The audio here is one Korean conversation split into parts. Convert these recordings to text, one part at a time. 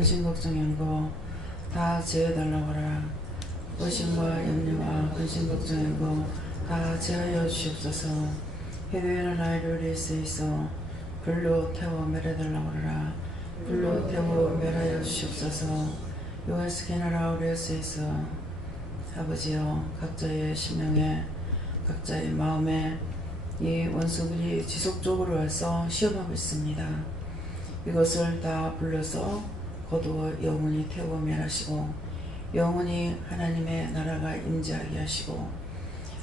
근심 걱정인 거 다 제어달라고 하라. 의심과 염려와 근심 걱정인 거 다 제하여 주시옵소서. 해외에는 아이를 위해서 있어 불로 태워 멸하달라고 하라. 불로 태워 멸하여 주시옵소서. 요에스케나라 우리에서 아버지여, 각자의 심령에 각자의 마음에 이 원수들이 지속적으로 와서 시험하고 있습니다. 이것을 다 불러서 거두어 영원히 태워 멸하시고 영원히 하나님의 나라가 임재하게 하시고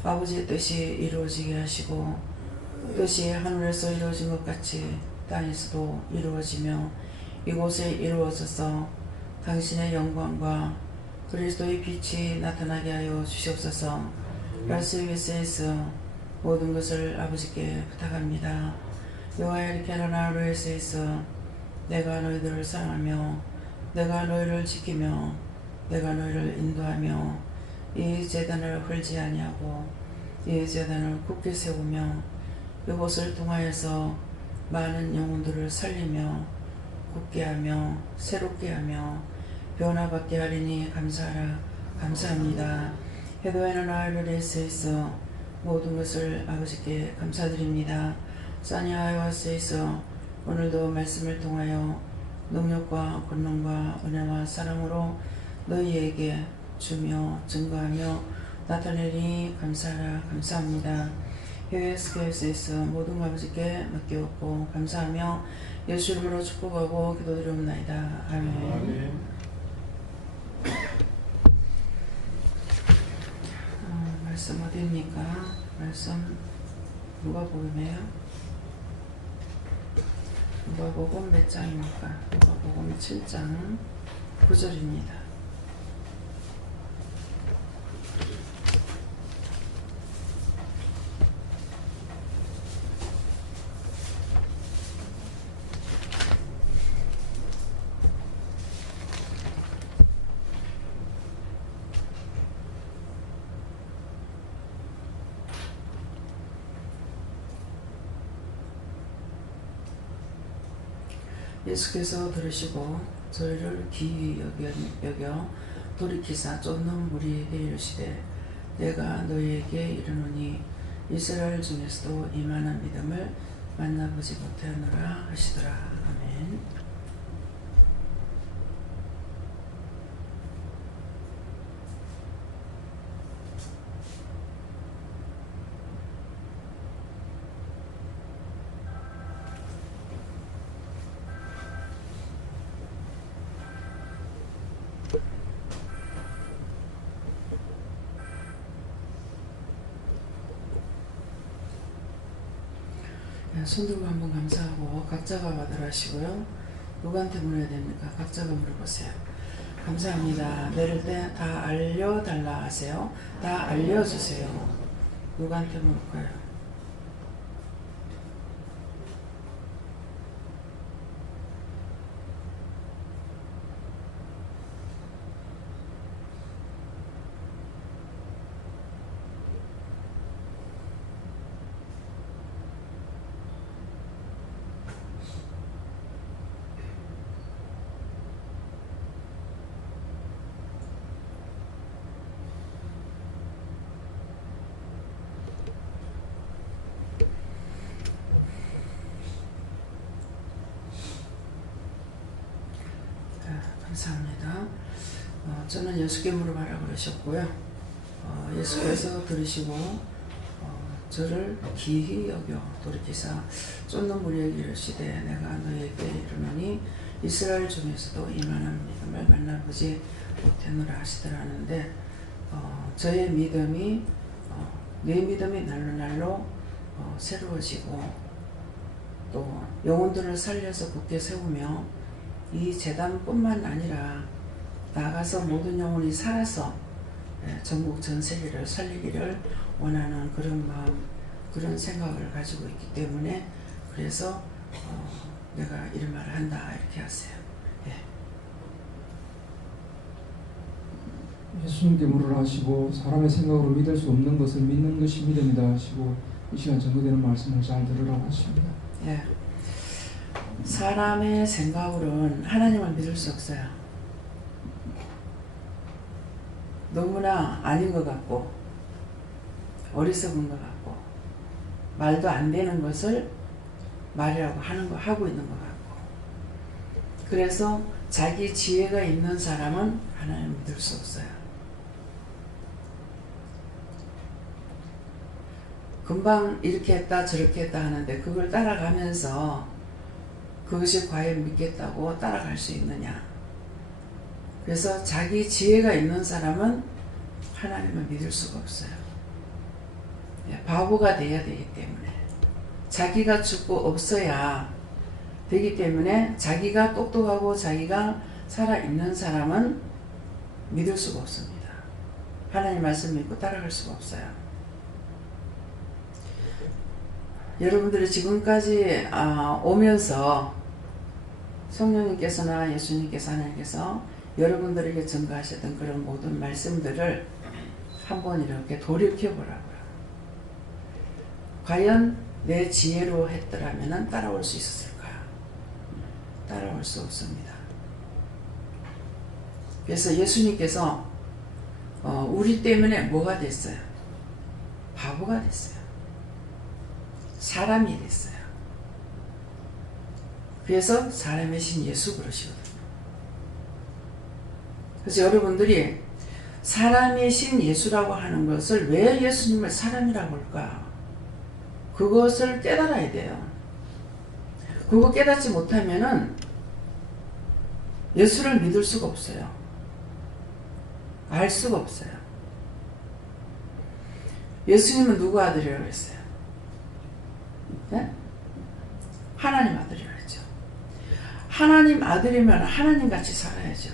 아버지의 뜻이 이루어지게 하시고 뜻이 하늘에서 이루어진 것 같이 땅에서도 이루어지며 이곳에 이루어져서 당신의 영광과 그리스도의 빛이 나타나게 하여 주시옵소서. 라스베이스에서 모든 것을 아버지께 부탁합니다. 여호와의 캐나나루에서 내가 너희들을 사랑하며 내가 너희를 지키며 내가 너희를 인도하며 이 제단을 헐지 아니하고 이 제단을 굳게 세우며 이곳을 통하여서 많은 영혼들을 살리며 굳게 하며 새롭게 하며 변화받게 하리니 감사하라. 감사합니다. 해도에는 아이를 에서 모든 것을 아버지께 감사드립니다. 사니아이와스에서 오늘도 말씀을 통하여 능력과 권능과 은혜와 사랑으로 너희에게 주며 증거하며 나타내리니 감사하라. 감사합니다. 해외 스케이스에서 모든 아버지께 맡겨놓고 감사하며 예수 이름으로 축복하고 기도드리옵나이다. 아멘. 말씀 어디입니까? 말씀 누가복음이에요? 누가복음 몇 장입니까? 누가복음 7장 9절입니다. 예수께서 들으시고 저희를 귀히 여겨 돌이키사 쫓는 무리에게 이르시되 내가 너희에게 이르노니 이스라엘 중에서도 이만한 믿음을 만나보지 못하노라 하시더라. 아멘. 손들고 한번 감사하고 각자가 받으라 하시고요. 누구한테 물어야 됩니까? 각자가 물어보세요. 감사합니다. 내릴 때 다 알려달라 하세요. 다 알려주세요. 누구한테 물을까요? 감사합니다. 저는 예수께 물어봐라 그러셨고요. 예수께서 들으시고 저를 기히 여겨 돌이키사 쫓는 무리에게 이르시되 내가 너희에게 이르노니 이스라엘 중에서도 이만한 믿음을 만나보지 못하노라 하시더라는데 저의 믿음이 내 믿음이 날로 새로워지고 또 영혼들을 살려서 굳게 세우며 이 재단뿐만 아니라 나가서 모든 영혼이 살아서 전국 전 세계를 살리기를 원하는 그런 마음, 그런 생각을 가지고 있기 때문에 그래서 내가 이런 말을 한다 이렇게 하세요. 예수님께 물으라 하시고 사람의 생각으로 믿을 수 없는 것을 믿는 것이 믿음이다 하시고 이 시간 전거되는 말씀을 잘 들으라고 하십니다. 사람의 생각으로는 하나님을 믿을 수 없어요. 너무나 아닌 것 같고 어리석은 것 같고 말도 안 되는 것을 말이라고 하고 있는 것 같고, 그래서 자기 지혜가 있는 사람은 하나님을 믿을 수 없어요. 금방 이렇게 했다 저렇게 했다 하는데 그걸 따라가면서 그것이 과연 믿겠다고 따라갈 수 있느냐. 그래서 자기 지혜가 있는 사람은 하나님을 믿을 수가 없어요. 바보가 돼야 되기 때문에, 자기가 죽고 없어야 되기 때문에 자기가 똑똑하고 자기가 살아있는 사람은 믿을 수가 없습니다. 하나님 말씀 믿고 따라갈 수가 없어요. 여러분들이 지금까지 오면서 성령님께서나 예수님께서 하나님께서 여러분들에게 전가하셨던 그런 모든 말씀들을 한번 이렇게 돌이켜보라고요. 과연 내 지혜로 했더라면 따라올 수 있었을까? 따라올 수 없습니다. 그래서 예수님께서 우리 때문에 뭐가 됐어요? 바보가 됐어요. 사람이 됐어요. 그래서 사람의 신 예수 그러시거든요. 그래서 여러분들이 사람의 신 예수라고 하는 것을 왜 예수님을 사람이라고 할까? 그것을 깨달아야 돼요. 그거 깨닫지 못하면은 예수를 믿을 수가 없어요. 알 수가 없어요. 예수님은 누구 아들이라고 그랬어요? 네? 하나님 아들이라고 했죠. 하나님 아들이면 하나님같이 살아야죠.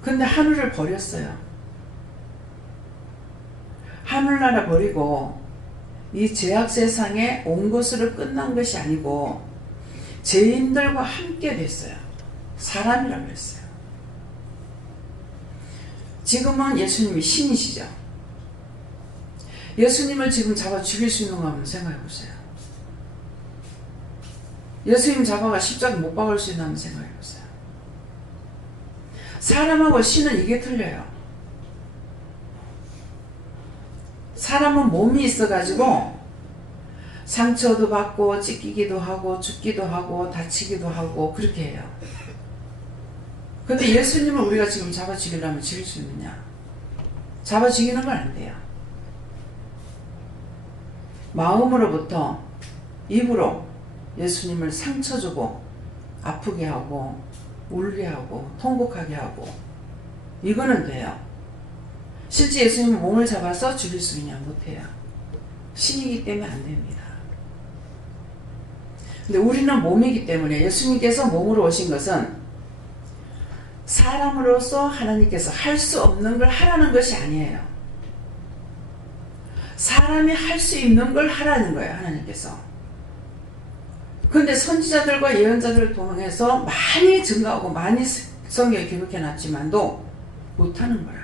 근데 하늘을 버렸어요. 하늘나라 버리고 이 죄악 세상에 온 것으로 끝난 것이 아니고 죄인들과 함께 됐어요. 사람이라고 했어요. 지금은 예수님이 신이시죠. 예수님을 지금 잡아 죽일 수 있는 거 한번 생각해 보세요. 예수님 잡아가 십자가 못 박을 수 있나 한번 생각해 보세요. 사람하고 신은 이게 틀려요. 사람은 몸이 있어가지고 상처도 받고 찢기기도 하고 죽기도 하고 다치기도 하고 그렇게 해요. 근데 예수님을 우리가 지금 잡아 죽이려면 죽일 수 있느냐? 잡아 죽이는 건 안 돼요. 마음으로부터 입으로 예수님을 상처 주고 아프게 하고 울게 하고 통곡하게 하고 이거는 돼요. 실제 예수님은 몸을 잡아서 죽일 수 있냐? 못해요. 신이기 때문에 안 됩니다. 근데 우리는 몸이기 때문에 예수님께서 몸으로 오신 것은 사람으로서 하나님께서 할 수 없는 걸 하라는 것이 아니에요. 사람이 할 수 있는 걸 하라는 거예요. 하나님께서. 그런데 선지자들과 예언자들을 통해서 많이 증가하고 많이 성경에 기록해 놨지만도 못하는 거야.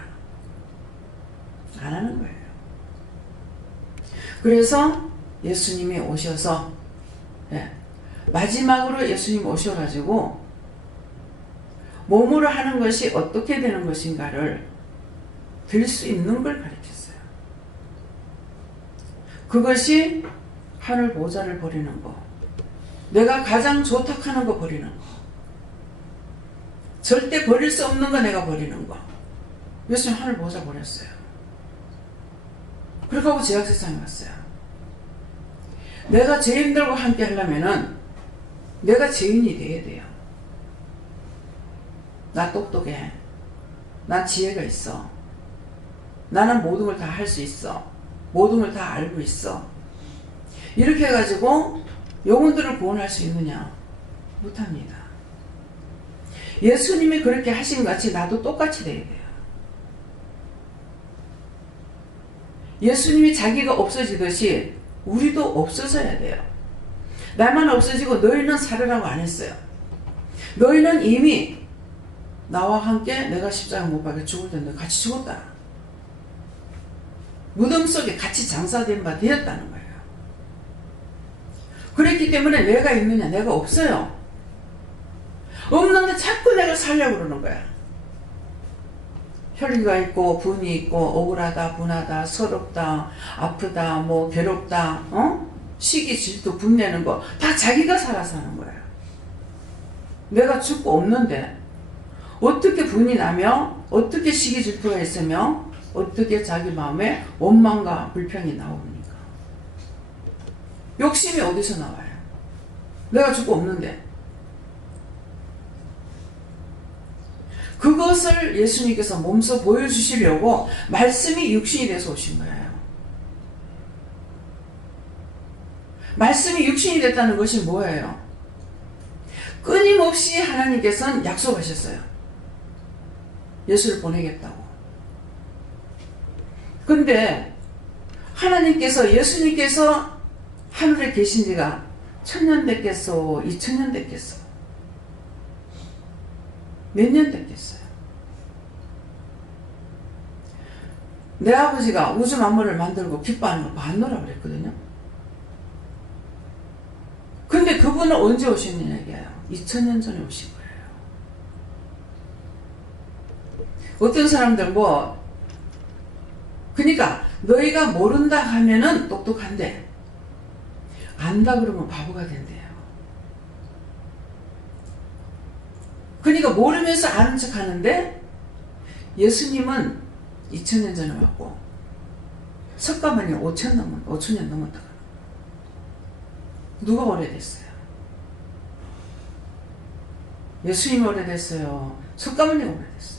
안 하는 거예요. 그래서 예수님이 오셔서 마지막으로 예수님 오셔가지고 몸으로 하는 것이 어떻게 되는 것인가를 들 수 있는 걸 가르쳤어요. 그것이 하늘 보좌를 버리는 거, 내가 가장 좋다하는 거 버리는 거, 절대 버릴 수 없는 거 내가 버리는 거. 예수님 하늘 보좌 버렸어요. 그렇게 하고 죄악세상에 왔어요. 내가 죄인들과 함께 하려면은 내가 죄인이 돼야 돼요. 나 똑똑해. 나 지혜가 있어. 나는 모든 걸 다 할 수 있어. 모든 걸 다 알고 있어. 이렇게 해가지고 영혼들을 구원할 수 있느냐? 못합니다. 예수님이 그렇게 하신 것 같이 나도 똑같이 돼야 돼요. 예수님이 자기가 없어지듯이 우리도 없어져야 돼요. 나만 없어지고 너희는 살으라고 안 했어요. 너희는 이미 나와 함께 내가 십자가 못 박혀 죽을 텐데 같이 죽었다. 무덤 속에 같이 장사된 바 되었다는 거예요. 그랬기 때문에 내가 있느냐? 내가 없어요. 없는데 자꾸 내가 살려고 그러는 거야. 혈기가 있고 분이 있고 억울하다, 분하다, 서럽다, 아프다, 뭐 괴롭다, 시기, 질투, 분내는 거 다 자기가 살아서 하는 거예요. 내가 죽고 없는데 어떻게 분이 나며 어떻게 시기, 질투가 있으며 어떻게 자기 마음에 원망과 불평이 나옵니까? 욕심이 어디서 나와요? 내가 죽고 없는데. 그것을 예수님께서 몸소 보여주시려고 말씀이 육신이 돼서 오신 거예요. 말씀이 육신이 됐다는 것이 뭐예요? 끊임없이 하나님께서는 약속하셨어요. 예수를 보내겠다고. 근데 하나님께서, 예수님께서 하늘에 계신 지가 1000년 됐겠어, 2000년 됐겠어, 몇 년 됐겠어요? 내 아버지가 우주 만물을 만들고 기뻐하는 거 반노라 그랬거든요. 근데 그분은 언제 오신 얘기예요? 2000년 전에 오신 거예요. 어떤 사람들 그러니까 너희가 모른다 하면은 똑똑한데 안다 그러면 바보가 된대요. 그러니까 모르면서 아는 척 하는데 예수님은 2000년 전에 왔고 석가모니 5000년 넘었다가 누가 오래됐어요? 예수님이 오래됐어요? 석가모니가 오래됐어요?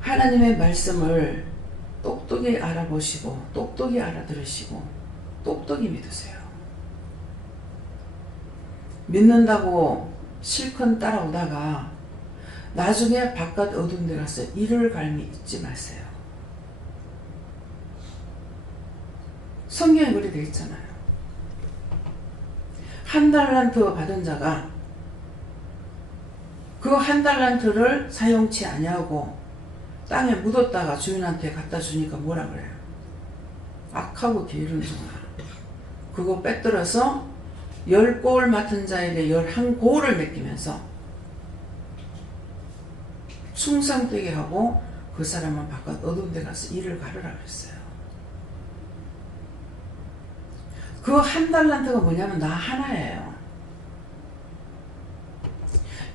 하나님의 말씀을 똑똑히 알아보시고 똑똑히 알아들으시고 똑똑히 믿으세요. 믿는다고 실컷 따라오다가 나중에 바깥 어두운 데 가서 이를 갈미 잊지 마세요. 성경에 그렇게 되어 있잖아요. 1달란트 받은 자가 그 1달란트를 사용치 아니하고 땅에 묻었다가 주인한테 갖다 주니까 뭐라 그래요? 악하고 게으른 종아, 그거 빼들어서 10고을 맡은 자에게 11고을을 맡기면서 충성되게 하고 그 사람은 바깥 어두운 데 가서 일을 가르라 그랬어요. 그 1달란트가 뭐냐면 나 하나예요.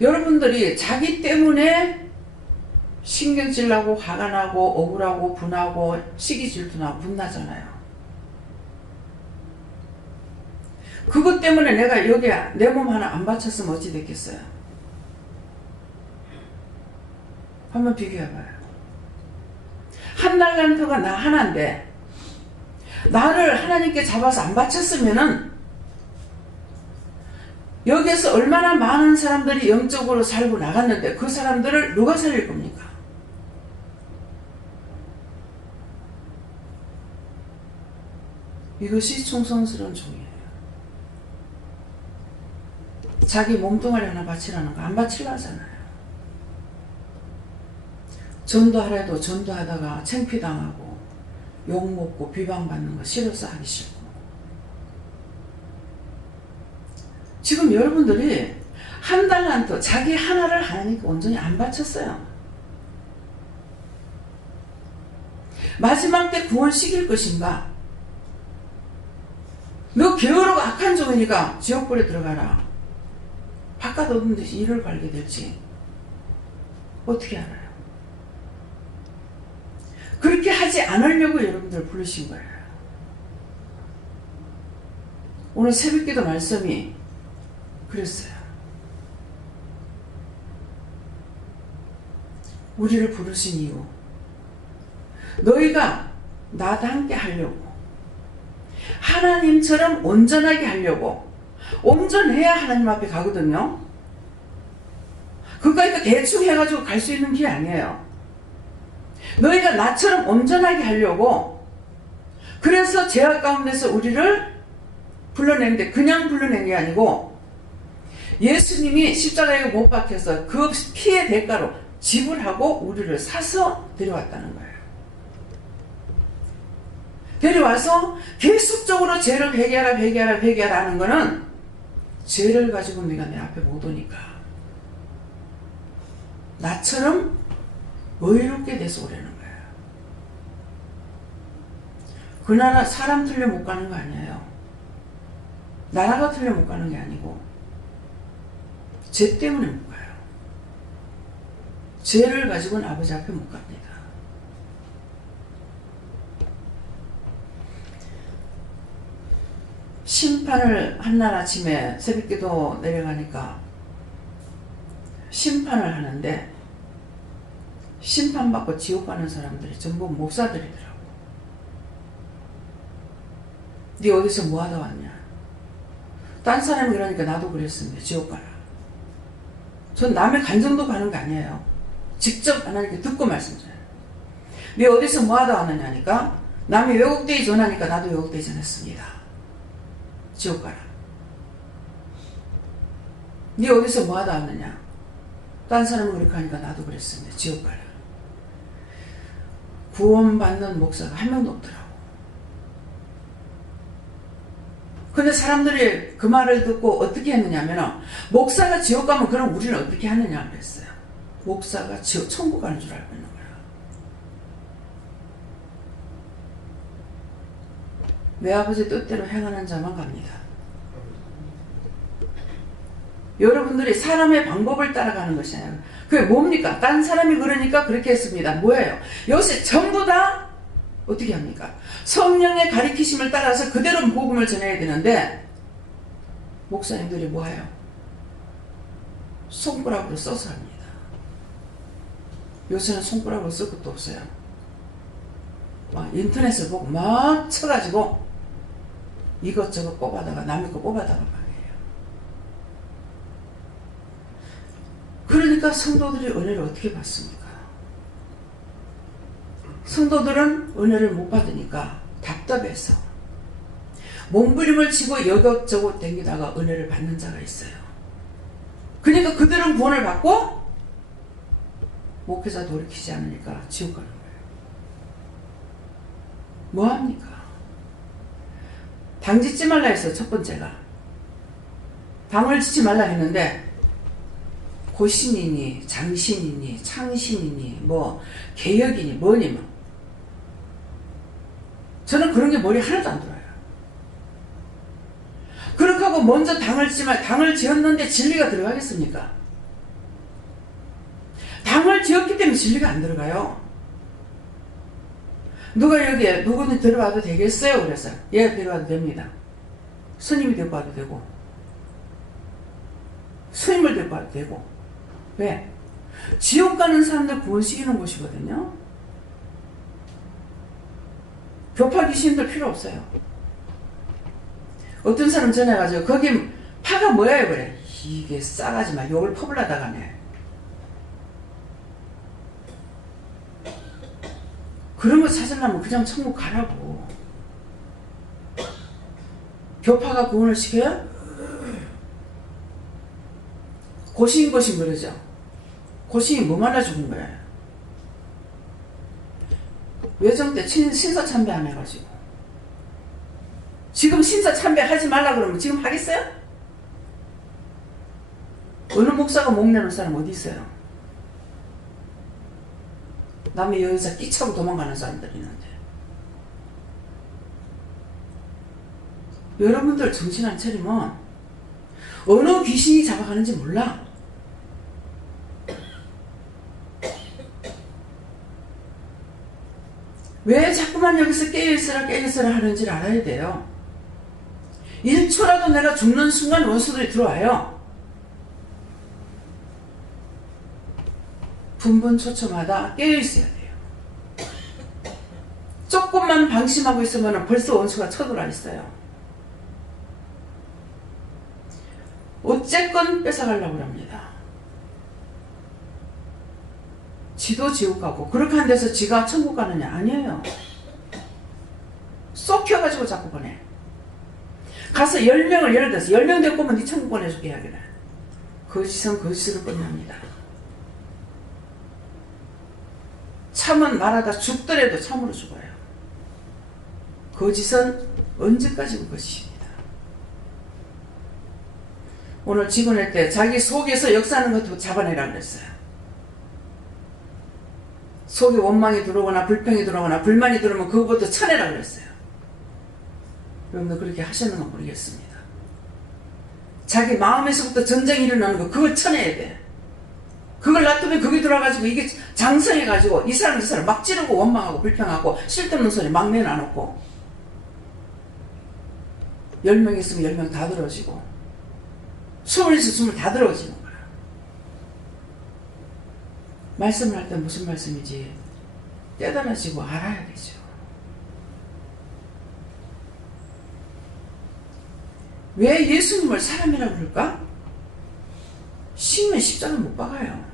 여러분들이 자기 때문에 신경질 나고 화가 나고 억울하고 분하고 시기 질투나고 분나잖아요. 그것 때문에 내가 여기에 내 몸 하나 안 바쳤으면 어찌 됐겠어요? 한번 비교해봐요. 1달란트가 나 하나인데 나를 하나님께 잡아서 안 바쳤으면은 여기에서 얼마나 많은 사람들이 영적으로 살고 나갔는데 그 사람들을 누가 살릴 겁니까? 이것이 충성스러운 종이에요. 자기 몸뚱아리 하나 바치라는 거 안 바치려 하잖아요. 전도하래도 전도하다가 창피당하고 욕먹고 비방받는 거 싫어서 하기 싫고. 지금 여러분들이 1달란트 자기 하나를 하나님께 온전히 안 바쳤어요. 마지막 때 구원시킬 것인가? 너 게으르고 악한 종이니까 지옥불에 들어가라. 바깥 어두운 데서 일을 갈게 될지 어떻게 알아요? 그렇게 하지 않으려고 여러분들 부르신 거예요. 오늘 새벽기도 말씀이 그랬어요. 우리를 부르신 이유, 너희가 나도 함께 하려고, 하나님처럼 온전하게 하려고. 온전해야 하나님 앞에 가거든요. 그러니까 대충 해가지고 갈 수 있는 길이 아니에요. 너희가 나처럼 온전하게 하려고, 그래서 죄악 가운데서 우리를 불러내는데 그냥 불러낸 게 아니고 예수님이 십자가에 못 박혀서 그 피의 대가로 지불하고 우리를 사서 데려왔다는 거예요. 데려와서 계속적으로 죄를 회개하라 하는 거는 죄를 가지고 네가 내 앞에 못 오니까 나처럼 의롭게 돼서 오라는 거예요. 그 나라 사람 틀려 못 가는 거 아니에요. 나라가 틀려 못 가는 게 아니고 죄 때문에 못 가요. 죄를 가지고는 아버지 앞에 못 갑니다. 심판을 한날 아침에 새벽기도 내려가니까 심판을 하는데 심판받고 지옥 가는 사람들이 전부 목사들이더라고. 네 어디서 뭐하다 왔냐? 딴 사람이 그러니까 나도 그랬습니다. 지옥 가라. 전 남의 간정도 가는 게 아니에요. 직접 하나님께 듣고 말씀드려요. 네 어디서 뭐하다 왔느냐니까 남이 외국대에 전하니까 나도 외국대에 전했습니다. 지옥 가라. 네 어디서 뭐하다 왔느냐? 딴 사람은 그렇게 하니까 나도 그랬습니다. 지옥 가라. 구원받는 목사가 한 명도 없더라고. 근데 사람들이 그 말을 듣고 어떻게 했느냐면 목사가 지옥 가면 그럼 우리는 어떻게 하느냐 그랬어요. 목사가 천국 가는 줄 알고 있는 거야. 내 아버지 뜻대로 행하는 자만 갑니다. 여러분들이 사람의 방법을 따라가는 것이 아니라 그게 뭡니까? 딴 사람이 그러니까 그렇게 했습니다. 뭐예요? 요새 전부 다 어떻게 합니까? 성령의 가리키심을 따라서 그대로 복음을 전해야 되는데 목사님들이 뭐해요? 손가락으로 써서 합니다. 요새는 손가락으로 쓸 것도 없어요. 막 인터넷을 보고 막 쳐가지고 이것저것 뽑아다가 남의 거 뽑아다가 말이에요. 그러니까 성도들이 은혜를 어떻게 받습니까? 성도들은 은혜를 못 받으니까 답답해서 몸부림을 치고 여것저것 댕기다가 은혜를 받는 자가 있어요. 그러니까 그들은 구원을 받고 목회자 돌이키지 않으니까 지옥 가는 거예요. 뭐합니까? 당 짓지 말라 했어요. 첫 번째가 당을 짓지 말라 했는데 고신이니 장신이니 창신이니 뭐 개혁이니 뭐니 뭐 저는 그런 게 머리에 하나도 안 들어요. 그렇게 하고 먼저 당을 짓지만 당을 지었는데 진리가 들어가겠습니까? 당을 지었기 때문에 진리가 안 들어가요. 누가 여기에 누구는 들어와도 되겠어요? 그래서 예, 들어와도 됩니다. 스님이 데리고 와도 되고 스님을 데리고 와도 되고. 왜? 지옥 가는 사람들 구원시키는 곳이거든요. 교파 귀신들 필요 없어요. 어떤 사람 전해가지고 거기 파가 뭐야 그래. 이게 싸가지 마. 욕을 퍼블라다가네. 그런 거 찾으려면 그냥 천국 가라고. 교파가 구원을 시켜요? 고신 그러죠. 고신이 뭐 말라 죽은 거예요? 외정 때 신사 참배 안 해가지고. 지금 신사 참배 하지 말라 그러면 지금 하겠어요? 어느 목사가 목내는 사람 어디 있어요? 남의 여자 끼차고 도망가는 사람들이 있는데. 여러분들 정신 안 차리면 어느 귀신이 잡아가는지 몰라. 왜 자꾸만 여기서 깨어있으라 하는지를 알아야 돼요. 1초라도 내가 죽는 순간 원수들이 들어와요. 분분초초마다 깨어있어야 돼요. 조금만 방심하고 있으면 벌써 원수가 쳐들어와 있어요. 어쨌건 뺏어가려고 합니다. 지도 지옥 가고 그렇게 한 데서 지가 천국 가느냐? 아니에요. 쏙혀가지고 자꾸 보내. 가서 10명을 예를 들어서 10명 데리고 오면 네 천국 보내줄게 하기를. 거짓은 거짓으로 끝납니다. 참은 말하다 죽더라도 참으로 죽어요. 거짓은 언제까지も거짓입니다. 오늘 직원할 때 자기 속에서 역사하는 것도 잡아내라 그랬어요. 속에 원망이 들어오거나 불평이 들어오거나 불만이 들어오면 그것부터 쳐내라 그랬어요. 여러분들 그렇게 하셨는가 모르겠습니다. 자기 마음에서부터 전쟁이 일어나는 거 그걸 쳐내야 돼. 그걸 놔두면 그게 들어가지고 이게 장성해가지고 이 사람 저 사람 막 찌르고 원망하고 불평하고 쓸데없는 소리 막 내놔놓고 10명 있으면 10명 다 들어지고 20 있으면 20 다 들어지는 거야. 말씀을 할 때 무슨 말씀인지 깨달아지고 알아야 되죠. 왜 예수님을 사람이라고 그럴까? 신이면 십자가 못 박아요.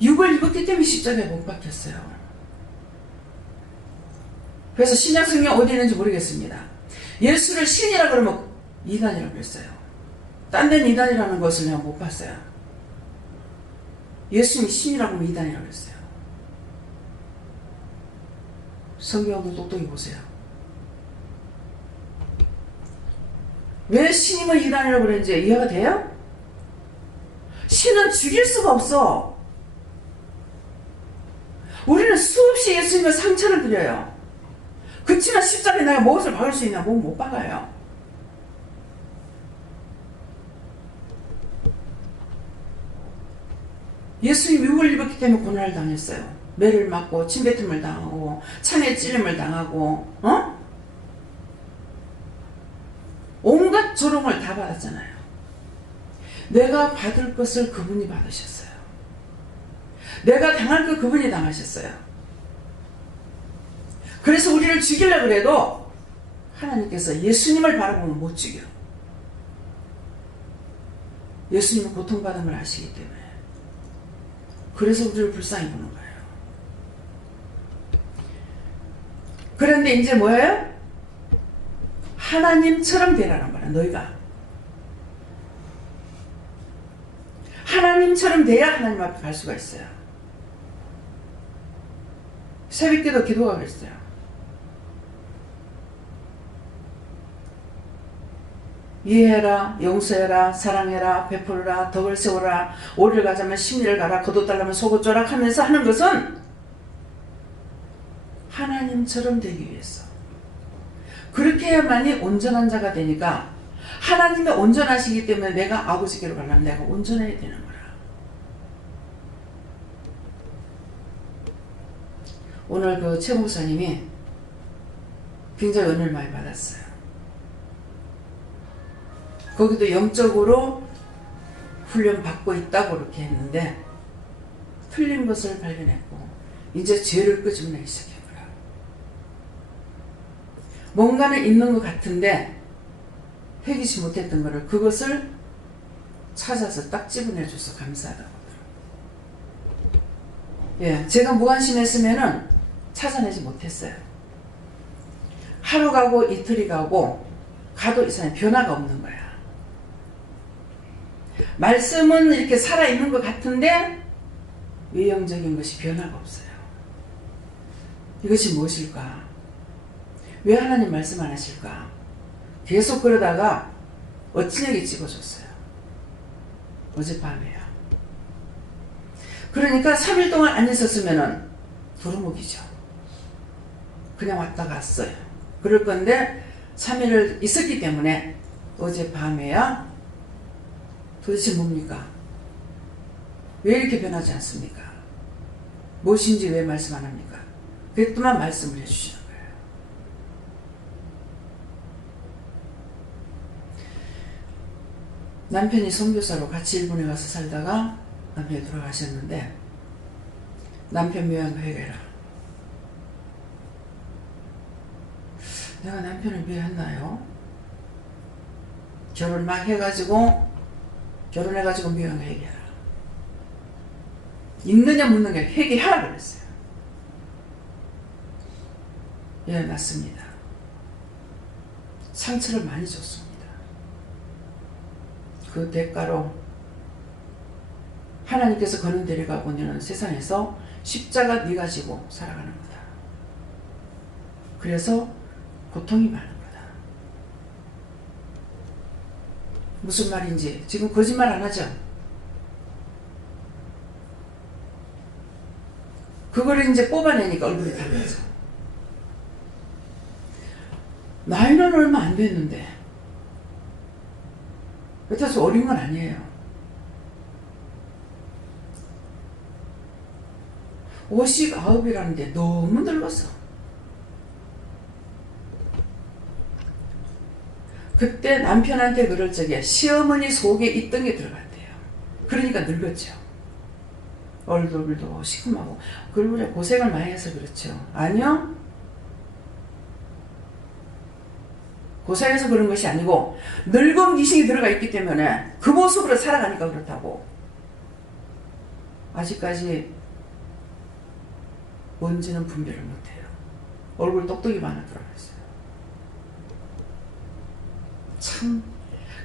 육을 입었기 때문에 십자가에 못 박혔어요. 그래서 신약 성경 어디 있는지 모르겠습니다. 예수를 신이라 그러면 이단이라고 했어요. 딴 데는 이단이라는 것을 내가 못 봤어요. 예수님이 신이라고 하면 이단이라고 했어요. 성경도 똑똑히 보세요. 왜 신임을 이단이라고 그랬는지 이해가 돼요? 신은 죽일 수가 없어. 우리는 수없이 예수님의 상처를 드려요. 그렇지만 십자가에 내가 무엇을 박을 수 있냐? 못 박아요. 예수님이 육을 입었기 때문에 고난을 당했어요. 매를 맞고 침뱉음을 당하고 창에 찔림을 당하고 온갖 조롱을 다 받았잖아요. 내가 받을 것을 그분이 받으셨어요. 내가 당할 것 그분이 당하셨어요. 그래서 우리를 죽이려고 그래도 하나님께서 예수님을 바라보면 못 죽여. 예수님은 고통받은 걸 아시기 때문에. 그래서 우리를 불쌍히 보는 거예요. 그런데 이제 뭐예요? 하나님처럼 되라는 거야. 너희가 하나님처럼 돼야 하나님 앞에 갈 수가 있어요. 새벽기도 기도가 그랬어요. 이해해라, 용서해라, 사랑해라, 베풀어라, 덕을 세워라, 오리를 가자면 심리를 가라, 거둬달라면 속을 쪼락 하면서 하는 것은 하나님처럼 되기 위해서. 그렇게 해야만이 온전한 자가 되니까 하나님이 온전하시기 때문에 내가 아버지께로 가려면 내가 온전해야 되는 거라. 오늘 그 최 목사님이 굉장히 은혜를 많이 받았어요. 거기도 영적으로 훈련 받고 있다고 그렇게 했는데 틀린 것을 발견했고 이제 죄를 끄집어내기 시작했구나. 뭔가는 있는 것 같은데 회개치 못했던 거를 그것을 찾아서 딱 집어내줘서 감사하다고. 예, 제가 무관심했으면은 찾아내지 못했어요. 하루 가고 이틀이 가고 가도 이 사람이 변화가 없는 거야. 말씀은 이렇게 살아있는 것 같은데 외형적인 것이 변화가 없어요. 이것이 무엇일까? 왜 하나님 말씀 안 하실까? 계속 그러다가 어찌력이 찍어줬어요. 어젯밤에요. 그러니까 3일 동안 안 있었으면은 두루묵이죠. 그냥 왔다 갔어요. 그럴 건데 3일을 있었기 때문에 어젯밤에야 도대체 뭡니까? 왜 이렇게 변하지 않습니까? 무엇인지 왜 말씀 안 합니까? 그랬더만 말씀을 해주시는 거예요. 남편이 선교사로 같이 일본에 가서 살다가 남편이 돌아가셨는데 남편 묘양과 해결해라. 내가 남편을 묘했나요? 결혼 막 해가지고 결혼해가지고 묘양과 회개하라. 있느냐 묻는 게 회개하라 그랬어요. 예, 맞습니다. 상처를 많이 줬습니다. 그 대가로 하나님께서 거는 데려가고 있는 세상에서 십자가 네가 지고 살아가는 거다. 그래서 고통이 많은 거다. 무슨 말인지 지금 거짓말 안 하죠? 그거를 이제 뽑아내니까 얼굴이 달라져. 나이는 얼마 안 됐는데 그렇다고 어린 건 아니에요. 59이라는데 너무 늙었어. 그때 남편한테 그럴 적에 시어머니 속에 있던 게 들어갔대요. 그러니까 늙었죠. 얼굴도 시큼하고. 그래 고생을 많이 해서 그렇죠. 아니요. 고생해서 그런 것이 아니고 늙은 귀신이 들어가 있기 때문에 그 모습으로 살아가니까 그렇다고. 아직까지 뭔지는 분별을 못해요. 얼굴 똑똑이 많아 들어갔어요. 참.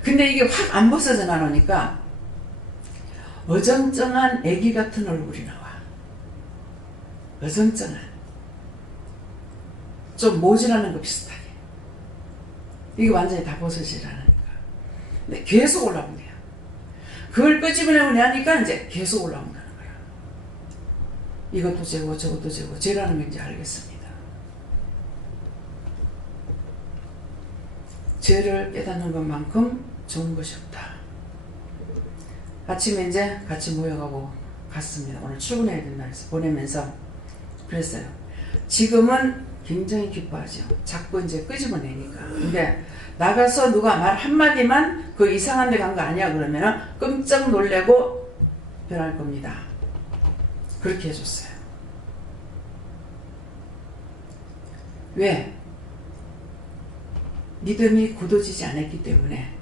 근데 이게 확 안 벗어져 나오니까 어정쩡한 애기 같은 얼굴이 나와. 어정쩡한. 좀 모질하는 거 비슷하게. 이게 완전히 다 벗어지질 않으니까. 근데 계속 올라온 거야. 그걸 끄집어내고 나니까 이제 계속 올라온다는 거야. 이것도 죄고 저것도 죄고 죄라는 게 이제 알겠습니다. 죄를 깨닫는 것만큼 좋은 것이 없다. 아침에 이제 같이 모여가고 갔습니다. 오늘 출근해야 된다 해서 보내면서 그랬어요. 지금은 굉장히 기뻐하죠. 자꾸 이제 끄집어내니까. 근데 나가서 누가 말 한마디만 그 이상한 데 간 거 아니야 그러면 끔찍 놀래고 변할 겁니다. 그렇게 해줬어요. 왜? 믿음이 굳어지지 않았기 때문에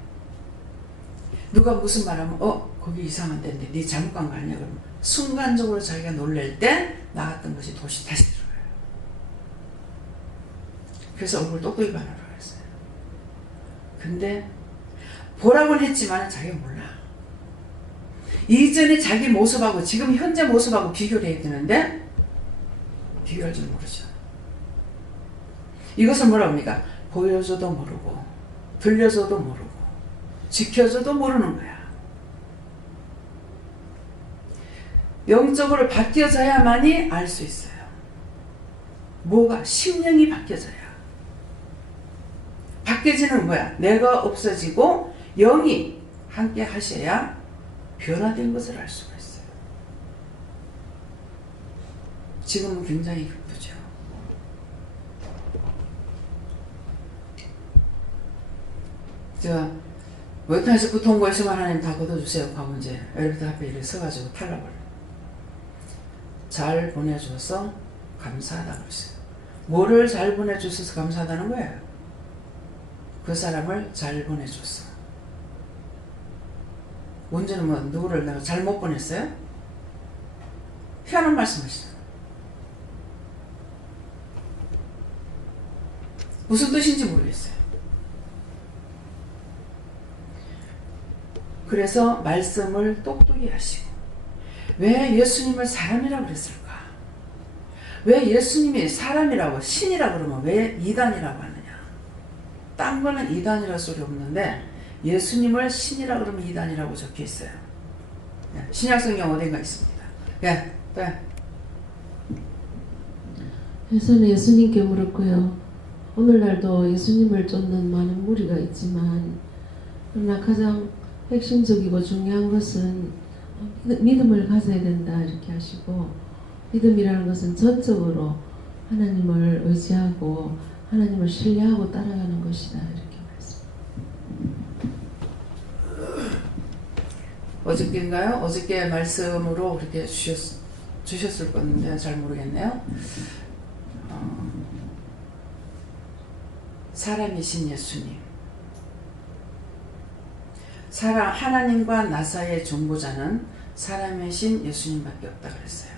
누가 무슨 말하면 거기 이상한 데인데 네 잘못 간 거 아니야 그러면 순간적으로 자기가 놀랄 때 나갔던 것이 다시 들어가요. 그래서 얼굴 똑똑히 바라라고 했어요. 근데 보라고는 했지만 자기가 몰라. 이전에 자기 모습하고 지금 현재 모습하고 비교를 해야 되는데 비교할 줄 모르죠. 이것을 뭐라고 합니까? 보여줘도 모르고 들려줘도 모르고 지켜줘도 모르는 거야. 영적으로 바뀌어져야만이 알 수 있어요. 뭐가? 심령이 바뀌어져야. 바뀌어지는 거야. 내가 없어지고 영이 함께 하셔야 변화된 것을 알 수가 있어요. 지금은 굉장히 기쁘죠. 웨이터에서 그 통고했으면 하나님 다 걷어주세요 하고 이제 엘리베이터 앞에 이렇게 서가지고 타려고 잘 보내줘서 감사하다고 했어요. 뭐를 잘 보내줘서 감사하다는 거예요? 그 사람을 잘 보내줬어. 문제는 뭐 누구를 내가 잘못 보냈어요? 희한한 말씀하시죠. 무슨 뜻인지 모르겠어요. 그래서 말씀을 똑똑히 하시고 왜 예수님을 사람이라고 그랬을까? 왜 예수님이 사람이라고 신이라고 그러면 왜 이단이라고 하느냐? 딴 거는 이단이라는 소리 없는데 예수님을 신이라고 그러면 이단이라고 적혀 있어요. 신약성경 어딘가 있습니다. 예, 네. 저는 예수님께 물었고요. 오늘날도 예수님을 쫓는 많은 무리가 있지만 그러나 가장 핵심적이고 중요한 것은 믿음을 가져야 된다 이렇게 하시고 믿음이라는 것은 전적으로 하나님을 의지하고 하나님을 신뢰하고 따라가는 것이다 이렇게 말씀합니다. 어저께인가요? 어저께 말씀으로 그렇게 주셨을 건데 잘 모르겠네요. 사람이신 예수님. 하나님과 나 사이의 중보자는 사람이신 예수님밖에 없다 그랬어요.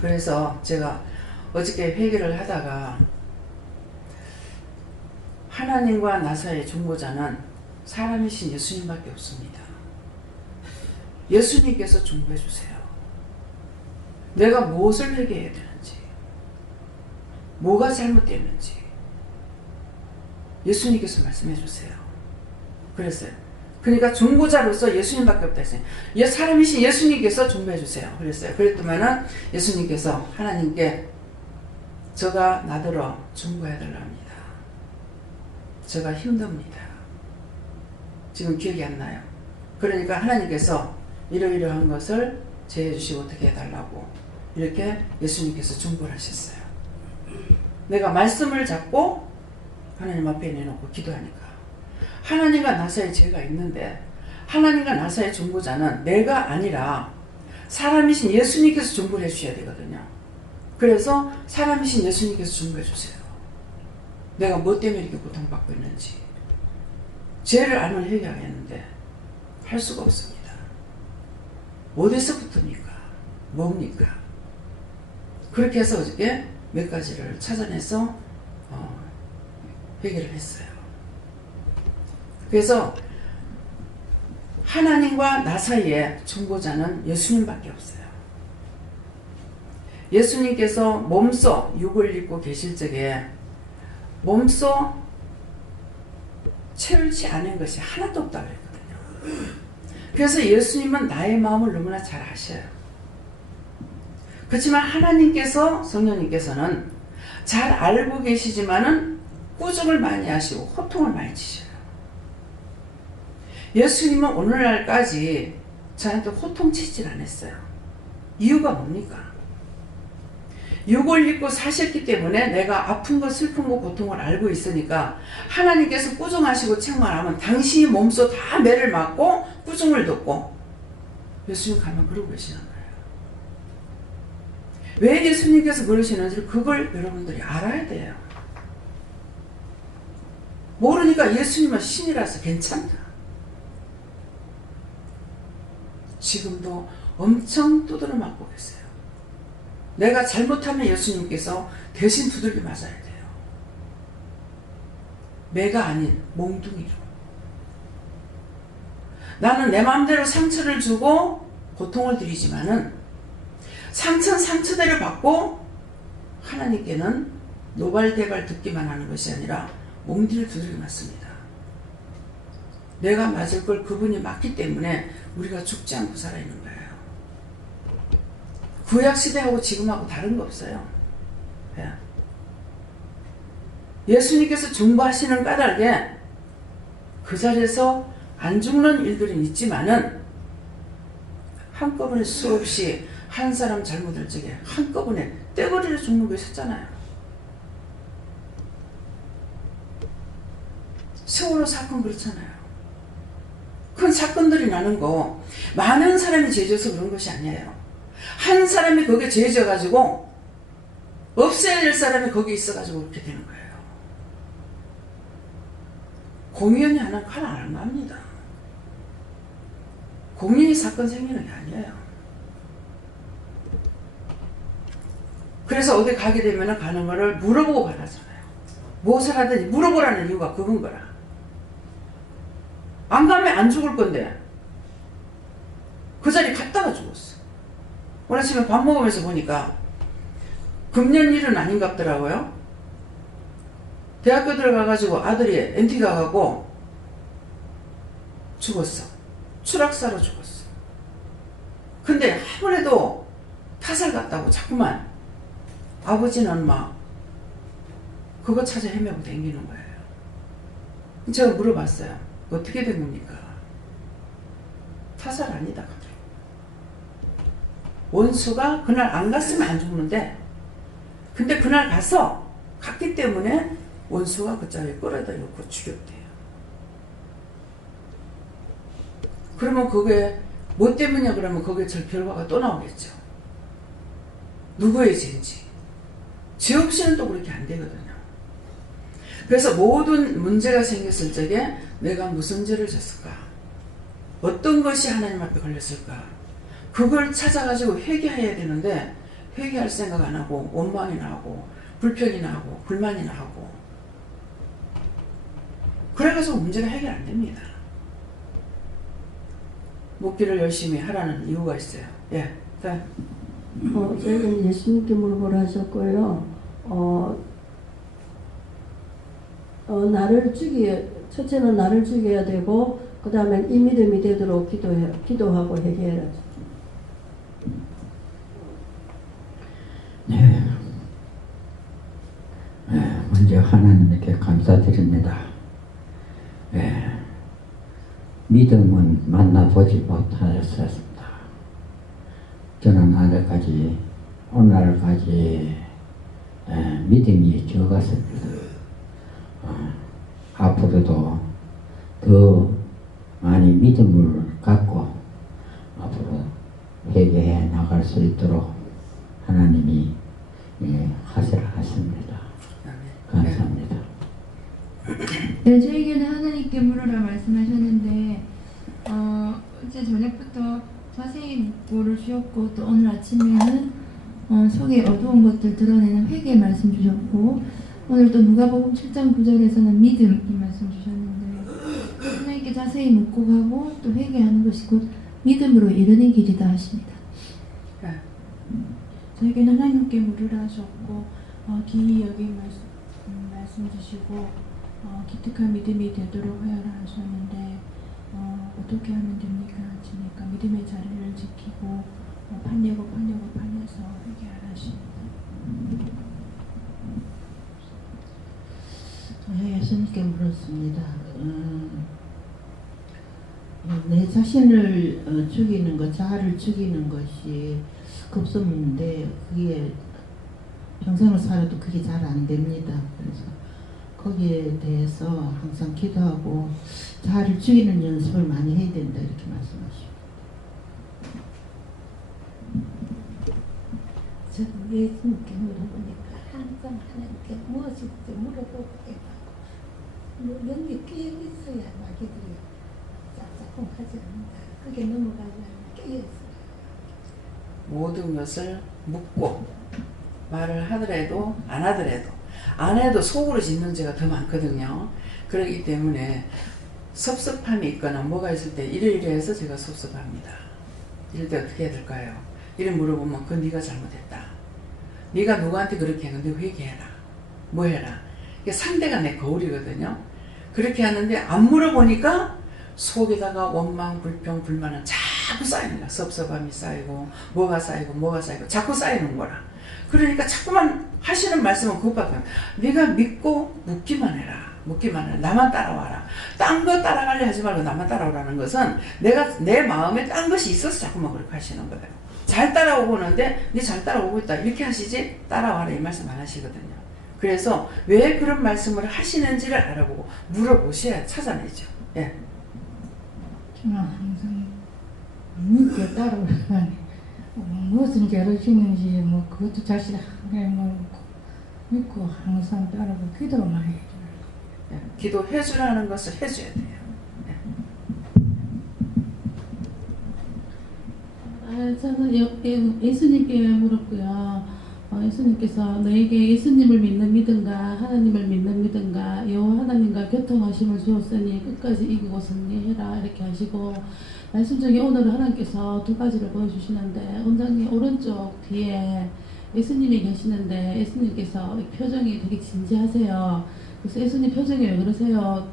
그래서 제가 어저께 회개를 하다가 하나님과 나 사이의 중보자는 사람이신 예수님밖에 없습니다. 예수님께서 중보해 주세요. 내가 무엇을 회개해야 되는지, 뭐가 잘못됐는지 예수님께서 말씀해 주세요. 그랬어요. 그러니까 중보자로서 예수님밖에 없다 했어요. 사람이신 예수님께서 중보해 주세요. 그랬어요. 그랬더니는 예수님께서 하나님께 저가 나더러 중보해 달랍니다. 저가 힘듭니다. 지금 기억이 안 나요. 그러니까 하나님께서 이러이러한 것을 제해 주시고 어떻게 해달라고 이렇게 예수님께서 중보를 하셨어요. 내가 말씀을 잡고 하나님 앞에 내놓고 기도하니까 하나님과 나 사이에 죄가 있는데 하나님과 나 사이의 중보자는 내가 아니라 사람이신 예수님께서 중보를 해주셔야 되거든요. 그래서 사람이신 예수님께서 중보해 주세요. 내가 뭐 때문에 이렇게 고통받고 있는지 죄를 알면 회개하겠는데 할 수가 없습니다. 어디서부터입니까? 뭡니까? 그렇게 해서 어저께 몇 가지를 찾아내서 회개를 했어요. 그래서 하나님과 나 사이에 중보자는 예수님밖에 없어요. 예수님께서 몸소 육을 입고 계실 적에 몸소 채울지 않은 것이 하나도 없다고 했거든요. 그래서 예수님은 나의 마음을 너무나 잘 아셔요. 그렇지만 하나님께서, 성령님께서는 잘 알고 계시지만은 꾸중을 많이 하시고 호통을 많이 치셔요. 예수님은 오늘날까지 저한테 호통 치질 않았어요. 이유가 뭡니까? 육을 입고 사셨기 때문에 내가 아픈 것, 슬픈 것, 고통을 알고 있으니까 하나님께서 꾸중하시고 책망하면 당신이 몸소 다 매를 맞고 꾸중을 듣고 예수님 가면 그러고 계시는 거예요. 왜 예수님께서 그러시는지 그걸 여러분들이 알아야 돼요. 모르니까 예수님은 신이라서 괜찮다. 지금도 엄청 두드려 맞고 계세요. 내가 잘못하면 예수님께서 대신 두들겨 맞아야 돼요. 매가 아닌 몽둥이로. 나는 내 마음대로 상처를 주고 고통을 드리지만은 상처는 상처대로 받고 하나님께는 노발대발 듣기만 하는 것이 아니라 몽둥이를 두들겨 맞습니다. 내가 맞을 걸 그분이 맞기 때문에 우리가 죽지 않고 살아있는 거예요. 구약시대하고 지금하고 다른 거 없어요. 예수님께서 중보하시는 까닭에 그 자리에서 안 죽는 일들은 있지만은 한꺼번에 수없이 한 사람 잘못할 적에 한꺼번에 떼거리로 죽는 거 있었잖아요. 세월호 사건 그렇잖아요. 큰 사건들이 나는 거 많은 사람이 죄져서 그런 것이 아니에요. 한 사람이 거기에 죄져가지고 없애야 될 사람이 거기 있어가지고 그렇게 되는 거예요. 공연이 하나 안 갑니다. 공연이 사건 생기는 게 아니에요. 그래서 어디 가게 되면 가는 거를 물어보고 가라잖아요. 무엇을 하든지 물어보라는 이유가 그건 거라. 안 가면 안 죽을 건데 그 자리 갔다가 죽었어. 오늘 아침에 밥 먹으면서 보니까 금년 일은 아닌갑더라고요. 대학교 들어가가지고 아들이 NT 가가고 죽었어. 추락사로 죽었어. 근데 아무래도 타살 같다고 자꾸만 아버지는 막 그거 찾아 헤매고 다니는 거예요. 제가 물어봤어요. 어떻게 된 겁니까? 타살 아니다. 원수가 그날 안 갔으면 안 죽는데 근데 그날 갔기 때문에 원수가 그 자리에 끌어다 놓고 죽였대요. 그러면 그게 뭐 때문이냐 그러면 거기에 저 결과가 또 나오겠죠. 누구의 죄인지. 죄 없이는 또 그렇게 안 되거든요. 그래서 모든 문제가 생겼을 적에 내가 무슨 죄를 졌을까? 어떤 것이 하나님 앞에 걸렸을까? 그걸 찾아가지고 회개해야 되는데 회개할 생각 안 하고 원망이나 하고 불평이나 하고 불만이나 하고 그래가지고 문제가 해결 안 됩니다. 묵기를 열심히 하라는 이유가 있어요. 예. 네. 저희는 예수님께 물어보라 하셨고요. 첫째는 나를 죽여야 되고, 그 다음에 이 믿음이 되도록 기도하고 회개해라. 네. 먼저 하나님께 감사드립니다. 믿음은 만나보지 못하였습니다. 저는 오늘까지 믿음이 적었습니다. 앞으로도 더 많이 믿음을 갖고 앞으로 회개해 나갈 수 있도록 하나님이 하시라 하십니다. 감사합니다. 네, 저에게는 하나님께 물으라 말씀하셨는데 어제 저녁부터 자세히 묵고를 주셨고 또 오늘 아침에는 속에 어두운 것들 드러내는 회개 말씀 주셨고 오늘 또 누가복음 7장 9절에서는 믿음 이 말씀 주셨는데 하나님께 자세히 묵고 가고 또 회개하는 것이 곧 믿음으로 이르는 길이다 하십니다. 저에게는 하나님께 물으라 하셨고 기이 여긴 말씀 주시고 기특한 믿음이 되도록 하여라 하셨는데 어떻게 하면 됩니까? 하시니까 믿음의 자리를 지키고 팔려서 회개하라 하십니다. 예수님께 물었습니다. 내 자신을 죽이는 것, 자아를 죽이는 것이 급선무인데 그게 평생을 살아도 그게 잘 안 됩니다. 그래서 거기에 대해서 항상 기도하고 자아를 죽이는 연습을 많이 해야 된다 이렇게 말씀하십니다. 저는 예수님께 물어보니까 항상 하나님께 무엇인지 물어보게 하고 여기 깨어 있어야 마귀들이 짝짝꿍하지 않는다. 그게 넘어가지 않으면 깨어 있어요. 모든 것을 묻고 말을 하더라도 안 하더라도 안 해도 속으로 짓는 죄가 더 많거든요. 그렇기 때문에 섭섭함이 있거나 뭐가 있을 때 이래서 제가 섭섭합니다. 이럴 때 어떻게 해야 될까요? 이래 물어보면 그건 네가 잘못했다. 네가 누구한테 그렇게 했는데 회개해라. 뭐 해라. 이게 상대가 내 거울이거든요. 그렇게 하는데 안 물어보니까 속에다가 원망, 불평, 불만은 자꾸 쌓이는 거야. 섭섭함이 쌓이고 뭐가 쌓이고 자꾸 쌓이는 거라. 그러니까 자꾸만 하시는 말씀은 그것밖에 없어요. 네가 믿고 묻기만 해라. 나만 따라와라. 딴 거 따라가려 하지 말고 나만 따라오라는 것은 내 마음에 딴 것이 있어서 자꾸만 그렇게 하시는 거예요. 잘 따라오고 오는데 네 잘 따라오고 있다 이렇게 하시지 따라와라 이 말씀 안 하시거든요. 그래서 왜 그런 말씀을 하시는지를 알아보고 물어보셔야 찾아내죠. 예. 저는 항상 믿게 따라오라니 무슨 죄를 지는지 그것도 자신 믿고 항상 따라오고 기도만 해요. 예. 기도해주라는 것을 해줘야 돼요. 저는 예수님께 물었고요. 예수님께서 너에게 예수님을 믿는 믿음과 하나님을 믿는 믿음과 여호와 하나님과 교통하심을 주었으니 끝까지 이기고 승리해라 이렇게 하시고 말씀 중에 오늘은 하나님께서 두 가지를 보여주시는데 원장님 오른쪽 뒤에 예수님이 계시는데 예수님께서 표정이 되게 진지하세요. 그래서 예수님 표정이 왜 그러세요?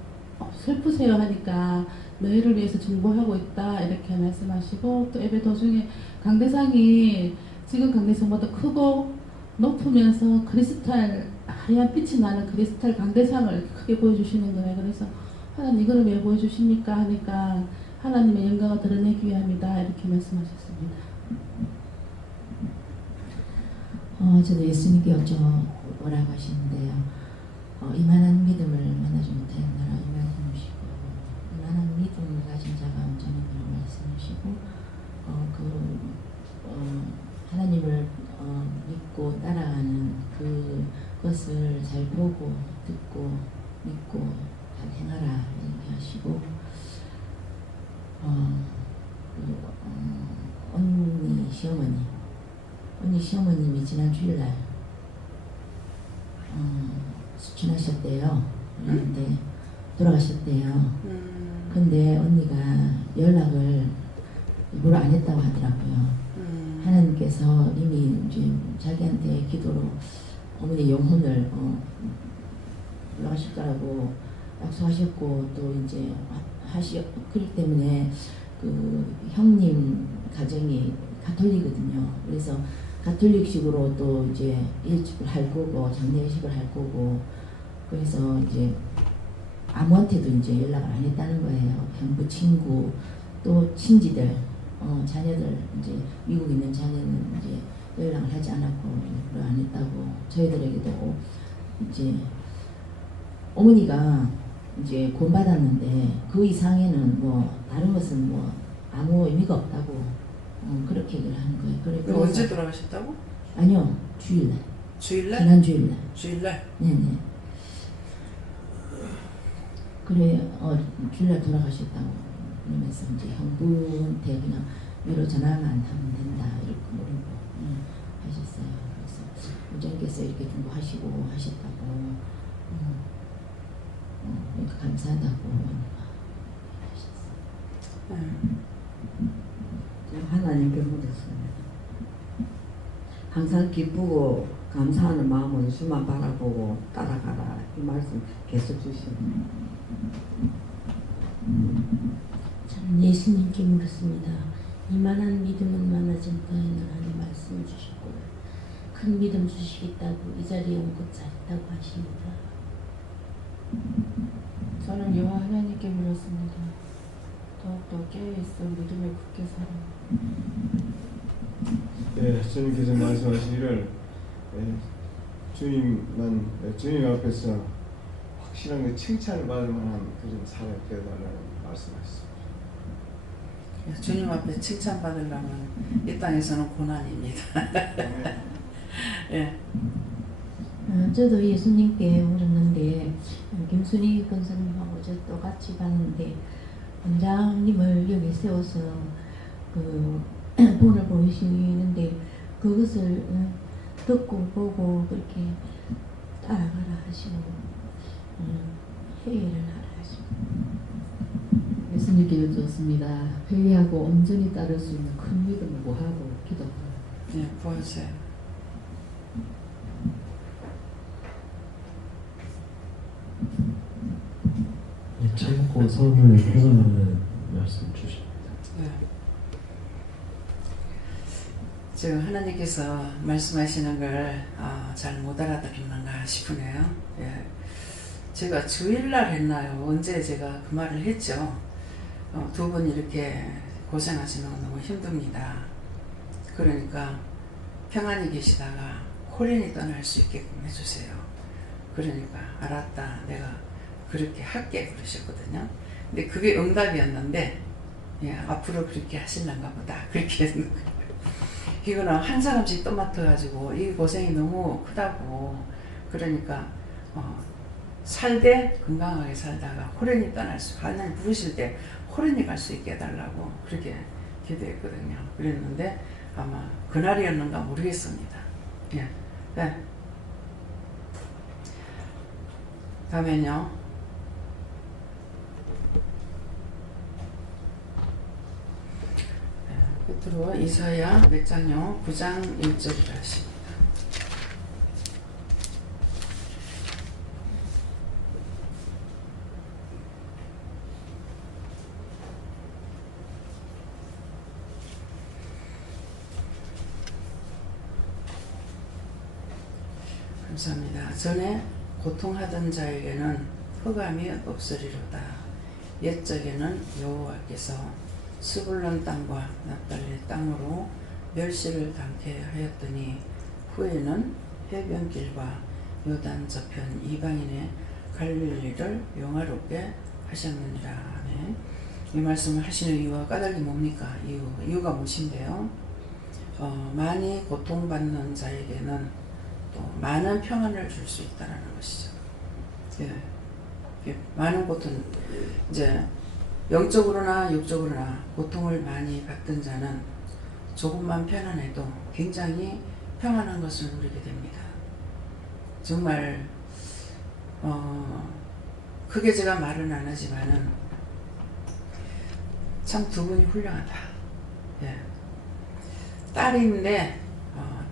슬프세요 하니까 너희를 위해서 중보하고 있다 이렇게 말씀하시고 또 예배 도중에 강대상이 지금 강대상보다 크고 높으면서 크리스탈 하얀 빛이 나는 크리스탈 강대상을 크게 보여주시는 거예요. 그래서 하나님 이걸 왜 보여주십니까 하니까 하나님의 영광을 드러내기 위함이다 이렇게 말씀하셨습니다. 저도 예수님께 여쭤보라고 하시는데요. 이만한 믿음을 만나지 못하였노라 이 말씀이시고 이만한 믿음을 가진 자가 온전히라고 말씀이시고 하나님을 믿고 따라가는 그것을 잘 보고 듣고 믿고 잘 행하라 이렇게 하시고 언니 시어머님이 지난 주일날 수준하셨대요. 그런데 돌아가셨대요. 근데 언니가 연락을 물을 안 했다고 하더라고요. 하나님께서 이미 이제 자기한테 기도로 어머니 영혼을 올라가실 거라고 약속하셨고 또 이제 그렇기 때문에 그 형님 가정이 가톨릭이거든요. 그래서 가톨릭식으로 또 이제 일찍을 할 거고 장례식을 할 거고 그래서 이제 아무한테도 이제 연락을 안 했다는 거예요. 형부 친구 또 친지들 자녀들 이제 미국에 있는 자녀는 이제 연락을 하지 않았고 연락을 안 했다고 저희들에게도 이제 어머니가 이제 구원받았는데 그 이상에는 뭐 다른 것은 뭐 아무 의미가 없다고 그렇게 얘기를 하는 거예요. 그래, 언제 돌아가셨다고? 아니요 주일날. 주일날? 지난 주일날. 주일날? 네네. 그래 주일날 돌아가셨다고 그러면서 이제 형부한테 그냥 위로 전화만 하면 된다 이렇게 모르고 하셨어요. 그래서 부장께서 이렇게 중보하시고 하셨다고 그러니까 감사하다고 하셨어요. 하나님께 묻었어요. 항상 기쁘고 감사하는 마음으로 주만 바라보고 따라가라 이 말씀 계속 주시네요. 저는 예수님께 물었습니다. 이만한 믿음은 많아질까 하는 말씀을 주셨고 큰 믿음 주시겠다고 이 자리에 온 것 잘했다고 하십니다. 저는 여호와 하나님께 물었습니다. 더욱더 깨어있어 믿음을 굳게 살아. 예, 주님께서 말씀하시기를 주님 앞에서 확실한 칭찬을 받을 만한 그런 사람이 되어달라는 말씀하셨습니다. 주님 앞에 칭찬받으려면 이 땅에서는 고난입니다. 예. 저도 예수님께 물었는데 김순희 권사님하고 저 똑같이 봤는데 원장님을 여기 세워서 그 본을 보이시는데 그것을 듣고 보고 그렇게 따라가라 하시고 회의를 하라 하시고 예수님께 여쭈었습니다. 회의하고 온전히 따를 수 있는 큰 믿음을 구하고 기도하라. 네, 구하세요. 참고 선을 표현하는 말씀 주십니다. 네. 지금 하나님께서 말씀하시는 걸 잘 못 알아듣는가 싶으네요. 예. 제가 주일날 했나요? 언제 제가 그 말을 했죠. 두 분 이렇게 고생하시는 건 너무 힘듭니다. 그러니까 평안히 계시다가 호련히 떠날 수 있게끔 해주세요. 그러니까 알았다. 내가 그렇게 할게 그러셨거든요. 근데 그게 응답이었는데 예, 앞으로 그렇게 하실란가 보다 그렇게 했는 거예요. 이거는 한 사람씩 또 맡아가지고 이 고생이 너무 크다고 그러니까 살되 건강하게 살다가 호련히 떠날 수 하나님 부르실 때 호련히 갈 수 있게 해달라고 그렇게 기도했거든요. 그랬는데 아마 그날이었는가 모르겠습니다. 예. 네. 다음엔요. 끝으로 이사야 몇 장요? 9장 1절을 하십니다. 감사합니다. 전에 고통하던 자에게는 흑암이 없으리로다. 옛적에는 여호와께서 스불론 땅과 납달리 땅으로 멸시를 당케 하였더니 후에는 해변길과 요단 저편 이방인의 갈릴리를 영화롭게 하셨느니라. 아멘. 이 말씀을 하시는 이유가 까닭이 뭡니까? 이유가 무엇인데요? 많이 고통받는 자에게는 또 많은 평안을 줄 수 있다는 것이죠. 예. 많은 고통, 이제 영적으로나 육적으로나 고통을 많이 받던 자는 조금만 편안해도 굉장히 평안한 것을 누리게 됩니다. 정말 크게 제가 말은 안 하지만은 참 두 분이 훌륭하다. 예.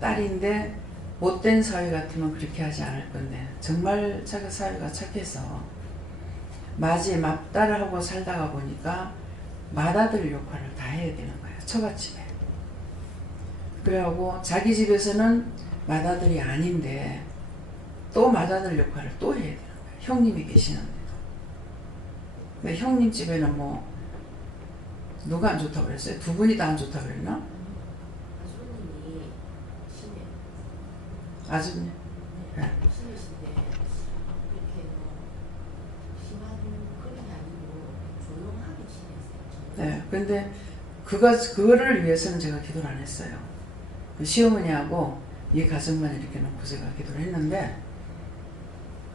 딸인데 못된 사위 같으면 그렇게 하지 않을 건데 정말 자기 사위가 착해서 맏딸을 하고 살다가 보니까 맏아들 역할을 다 해야 되는 거예요. 처갓집에. 그래갖고 자기 집에서는 맏아들이 아닌데 또 맏아들 역할을 또 해야 되는 거예요. 형님이 계시는데도. 근데 형님 집에는 뭐 누가 안 좋다고 그랬어요? 두 분이 다 안 좋다고 그랬나? 아주님이 심해. 아주님? 네. 심해신데 이렇게 뭐 심한 그런 게 아니고 조용하게 심했어요. 네, 근데 그거를 위해서는 제가 기도를 안 했어요. 그 시어머니하고 이 가정만 이렇게 놓고 제가 기도를 했는데,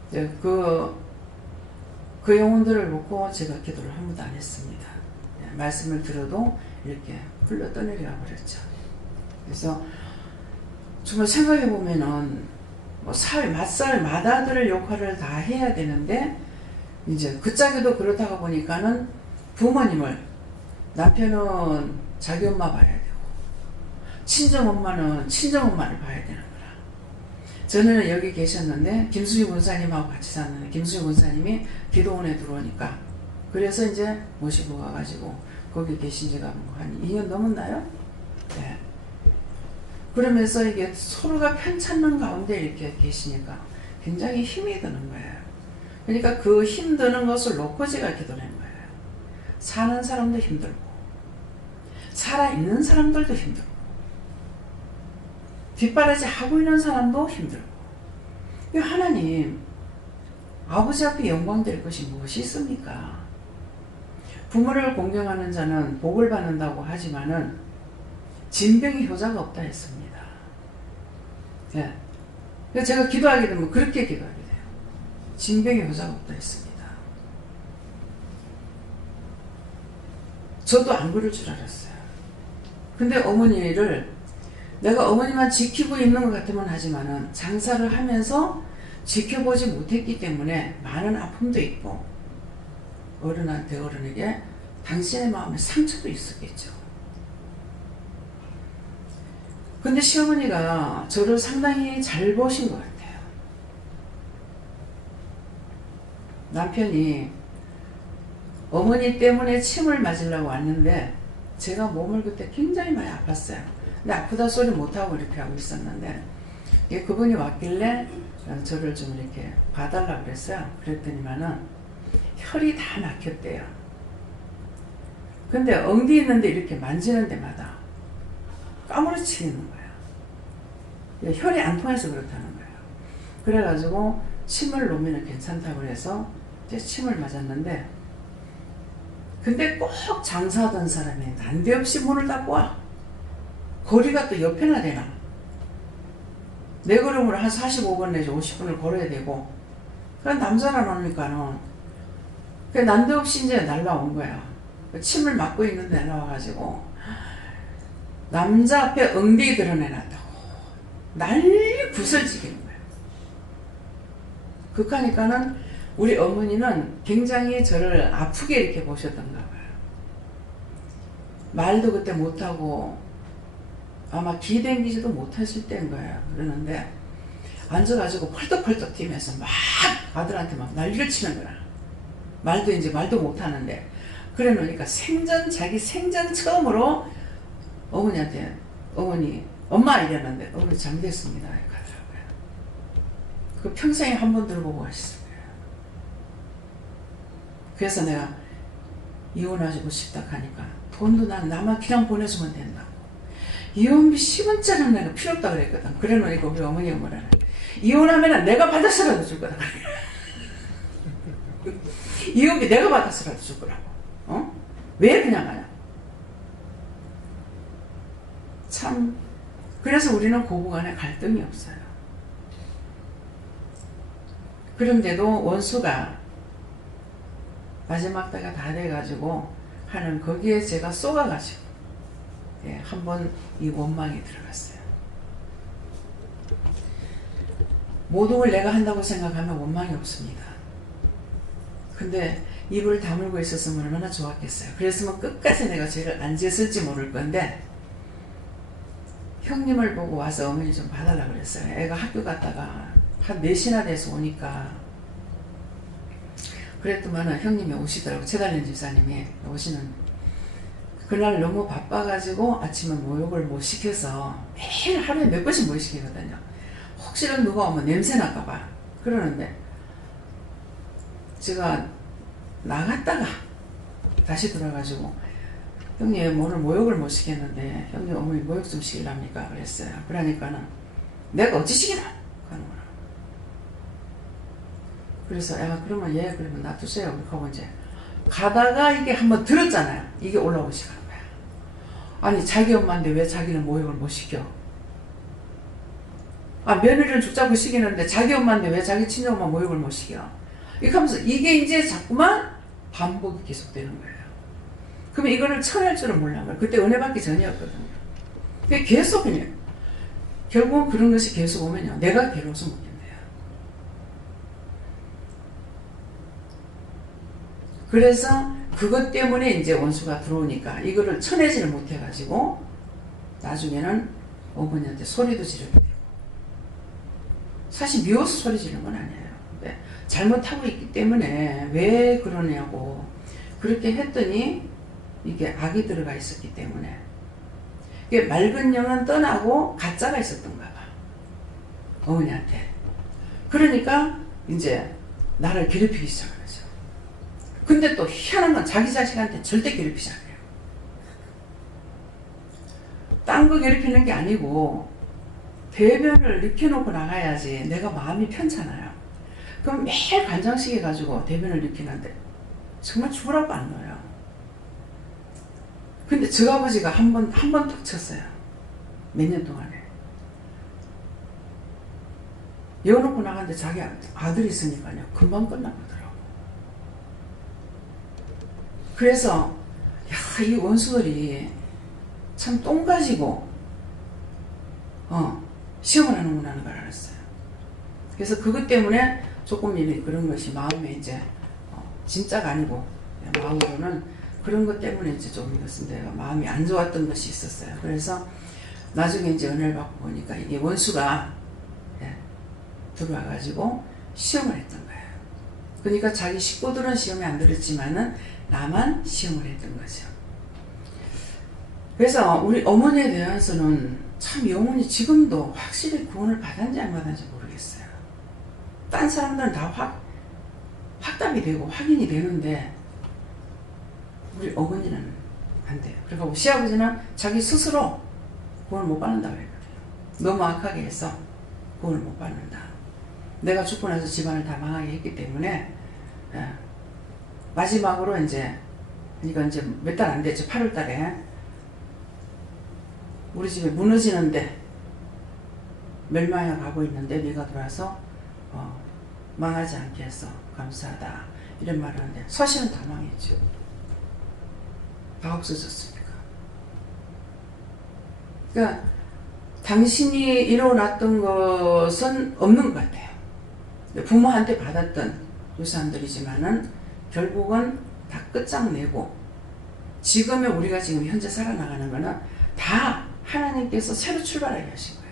이제 그 영혼들을 놓고 제가 기도를 한 번도 안 했습니다. 네, 말씀을 들어도 이렇게 흘러 떠내려가 버렸죠. 그래서 정말 생각해 보면은 뭐 맏아들의 역할을 다 해야 되는데, 이제 그 짝에도 그렇다가 보니까는 부모님을, 남편은 자기 엄마 봐야 되고 친정엄마는 친정엄마를 봐야 되는 거라. 저는 여기 계셨는데 김수희 군사님하고 같이 샀는데 김수희 군사님이 기도원에 들어오니까 그래서 이제 모시고 가가지고 거기 계신 지가 한 2년 넘었나요? 네. 그러면서 이게 서로가 편찮는 가운데 이렇게 계시니까 굉장히 힘이 드는 거예요. 그러니까 그 힘드는 것을 놓고 제가 기도를 한 거예요. 사는 사람도 힘들고 살아있는 사람들도 힘들고 뒷바라지 하고 있는 사람도 힘들고, 하나님 아버지 앞에 영광될 것이 무엇이 있습니까? 부모를 공경하는 자는 복을 받는다고 하지만은 진병이 효자가 없다 했습니다. 예. 그래서 제가 기도하게 되면 그렇게 기도하게 돼요. 진병이 효자가 없다 했습니다. 저도 안 그럴 줄 알았어요. 근데 어머니를 내가 어머니만 지키고 있는 것 같으면 하지만은 장사를 하면서 지켜보지 못했기 때문에 많은 아픔도 있고 어른에게 당신의 마음에 상처도 있었겠죠. 근데 시어머니가 저를 상당히 잘 보신 것 같아요. 남편이 어머니 때문에 침을 맞으려고 왔는데 제가 몸을 그때 굉장히 많이 아팠어요. 근데 아프다 소리 못하고 이렇게 하고 있었는데 그분이 왔길래 저를 좀 이렇게 봐달라고 그랬어요. 그랬더니만은 혈이 다 막혔대요. 근데 엉디 있는데 이렇게 만지는 데마다 까무러치는 거예요. 혈이 안 통해서 그렇다는 거예요. 그래가지고 침을 놓으면 괜찮다고 해서 이제 침을 맞았는데, 근데 꼭 장사하던 사람이 난데없이 문을 닫고 와. 거리가 또 옆에나 되나. 내 걸음으로 한 45분 내지 50분을 걸어야 되고, 그럼 남자라 놓으니까는 난데없이 이제 날라온 거야. 침을 맞고 있는데 나와가지고 남자 앞에 엉덩이 드러내놨다고 난리 구설지기는 거야. 그러니까는 우리 어머니는 굉장히 저를 아프게 이렇게 보셨던가 봐요. 말도 그때 못하고 아마 기댕기지도 못하실 때인 거예요. 그러는데 앉아가지고 펄떡펄떡 뛰면서 막 아들한테 막 난리를 치는 거야. 말도 못하는데. 그래 놓으니까 자기 생전 처음으로 어머니한테 엄마 이랬는데 어머니 잠됐습니다. 이렇게 하더라고요. 그 평생에 한 번 들어보고 하셨어요. 그래서 내가 이혼하고 싶다 하니까 돈도 나만 그냥 보내주면 된다고. 이혼비 10원짜리는 내가 필요 없다고 그랬거든. 그래 놓으니까 우리 어머니가 뭐라나. 이혼하면 내가 받아서라도 줄 거다. 이혼비 내가 받아서라도 줄 거라고. 왜 그냥 가냐. 참, 그래서 우리는 고부간에 갈등이 없어요. 그런데도 원수가 마지막 때가 다 돼가지고 하는 거기에 제가 쏘가가지고 한번 이 원망이 들어갔어요. 모든 걸 내가 한다고 생각하면 원망이 없습니다. 근데 입을 다물고 있었으면 얼마나 좋았겠어요. 그랬으면 끝까지 내가 죄를 안 지었을지 모를 건데 형님을 보고 와서 어머니 좀 봐달라 그랬어요. 애가 학교 갔다가 한 4시나 돼서 오니까 그랬더만은 형님이 오시더라고. 최달련 집사님이 오시는. 그날 너무 바빠가지고 아침에 모욕을 못 시켜서 매일 하루에 몇 번씩 모욕 시키거든요. 혹시라도 누가 오면 냄새 날까봐 그러는데 제가 나갔다가 다시 들어가지고 형님 오늘 모욕을 못 시켰는데 형님 어머니 모욕 좀 시키랍니까 그랬어요. 그러니까는 내가 어찌 시키나 하는 거라. 그래서 야 그러면 얘 그러면 놔두세요 하고 이제 가다가 이게 한번 들었잖아요. 이게 올라오기 시작하는 거야. 아니 자기 엄마인데 왜 자기는 모욕을 못 시켜? 아 며느리를 죽자고 시키는데 자기 엄마인데 왜 자기 친정엄마 모욕을 못 시켜? 이렇게 하면서 이게 이제 자꾸만 반복이 계속되는 거예요. 그러면 이거를 처리할 줄은 몰란 거예요. 그때 은혜 받기 전이었거든요. 그게 계속 그냥 결국은 그런 것이 계속 오면요. 내가 괴로워서 못 견뎌요. 그래서 그것 때문에 이제 원수가 들어오니까 이거를 쳐내지를 못해가지고 나중에는 어머니한테 소리도 지르게 되고 사실 미워서 소리 지르는 건 아니에요. 근데 잘못하고 있기 때문에 왜 그러냐고 그렇게 했더니 이게 악이 들어가 있었기 때문에 이게 맑은 영은 떠나고 가짜가 있었던가 봐. 어머니한테. 그러니까 이제 나를 괴롭히기 시작하죠. 근데 또 희한한 건 자기 자식한테 절대 괴롭히지 않아요. 딴 거 괴롭히는 게 아니고 대변을 느껴놓고 나가야지 내가 마음이 편찮아요. 그럼 매일 간장식 해가지고 대변을 느끼는데 정말 죽으라고 안 넣어요. 근데 저 아버지가 한 번 딱 쳤어요. 몇 년 동안에. 여놓고 나갔는데 자기 아들이 있으니까요. 금방 끝나보더라고. 그래서 야, 이 원수들이 참 똥 가지고 시험을 하는구나 하는 걸 알았어요. 그래서 그것 때문에 조금 그런 것이 마음에 이제 진짜가 아니고 마음으로는 그런 것 때문에 이제 좀 이것은 내가 마음이 안 좋았던 것이 있었어요. 그래서 나중에 이제 은혜를 받고 보니까 이게 원수가 들어와가지고 시험을 했던 거예요. 그러니까 자기 식구들은 시험에 안 들었지만은 나만 시험을 했던 거죠. 그래서 우리 어머니에 대해서는 참 영혼이 지금도 확실히 구원을 받았는지 안 받았는지 모르겠어요. 딴 사람들은 다 확답이 되고 확인이 되는데 우리 어머니는 안 돼요. 그리고 시아버지는 자기 스스로 구원을 못 받는다고 했거든요. 너무 악하게 해서 구원을 못 받는다. 내가 죽고 나서 집안을 다 망하게 했기 때문에 마지막으로 이제 그러니까 이제 몇 달 안 됐죠. 8월 달에 우리 집이 무너지는데 멸망에 가고 있는데 네가 돌아서 망하지 않게 해서 감사하다 이런 말을 하는데 사실은 다 망했죠. 다 없어졌으니까. 그러니까 당신이 이뤄놨던 것은 없는 것 같아요. 부모한테 받았던 유산들이지만은 결국은 다 끝장내고 지금의 우리가 지금 현재 살아나가는 거는 다 하나님께서 새로 출발하게 하신 거예요.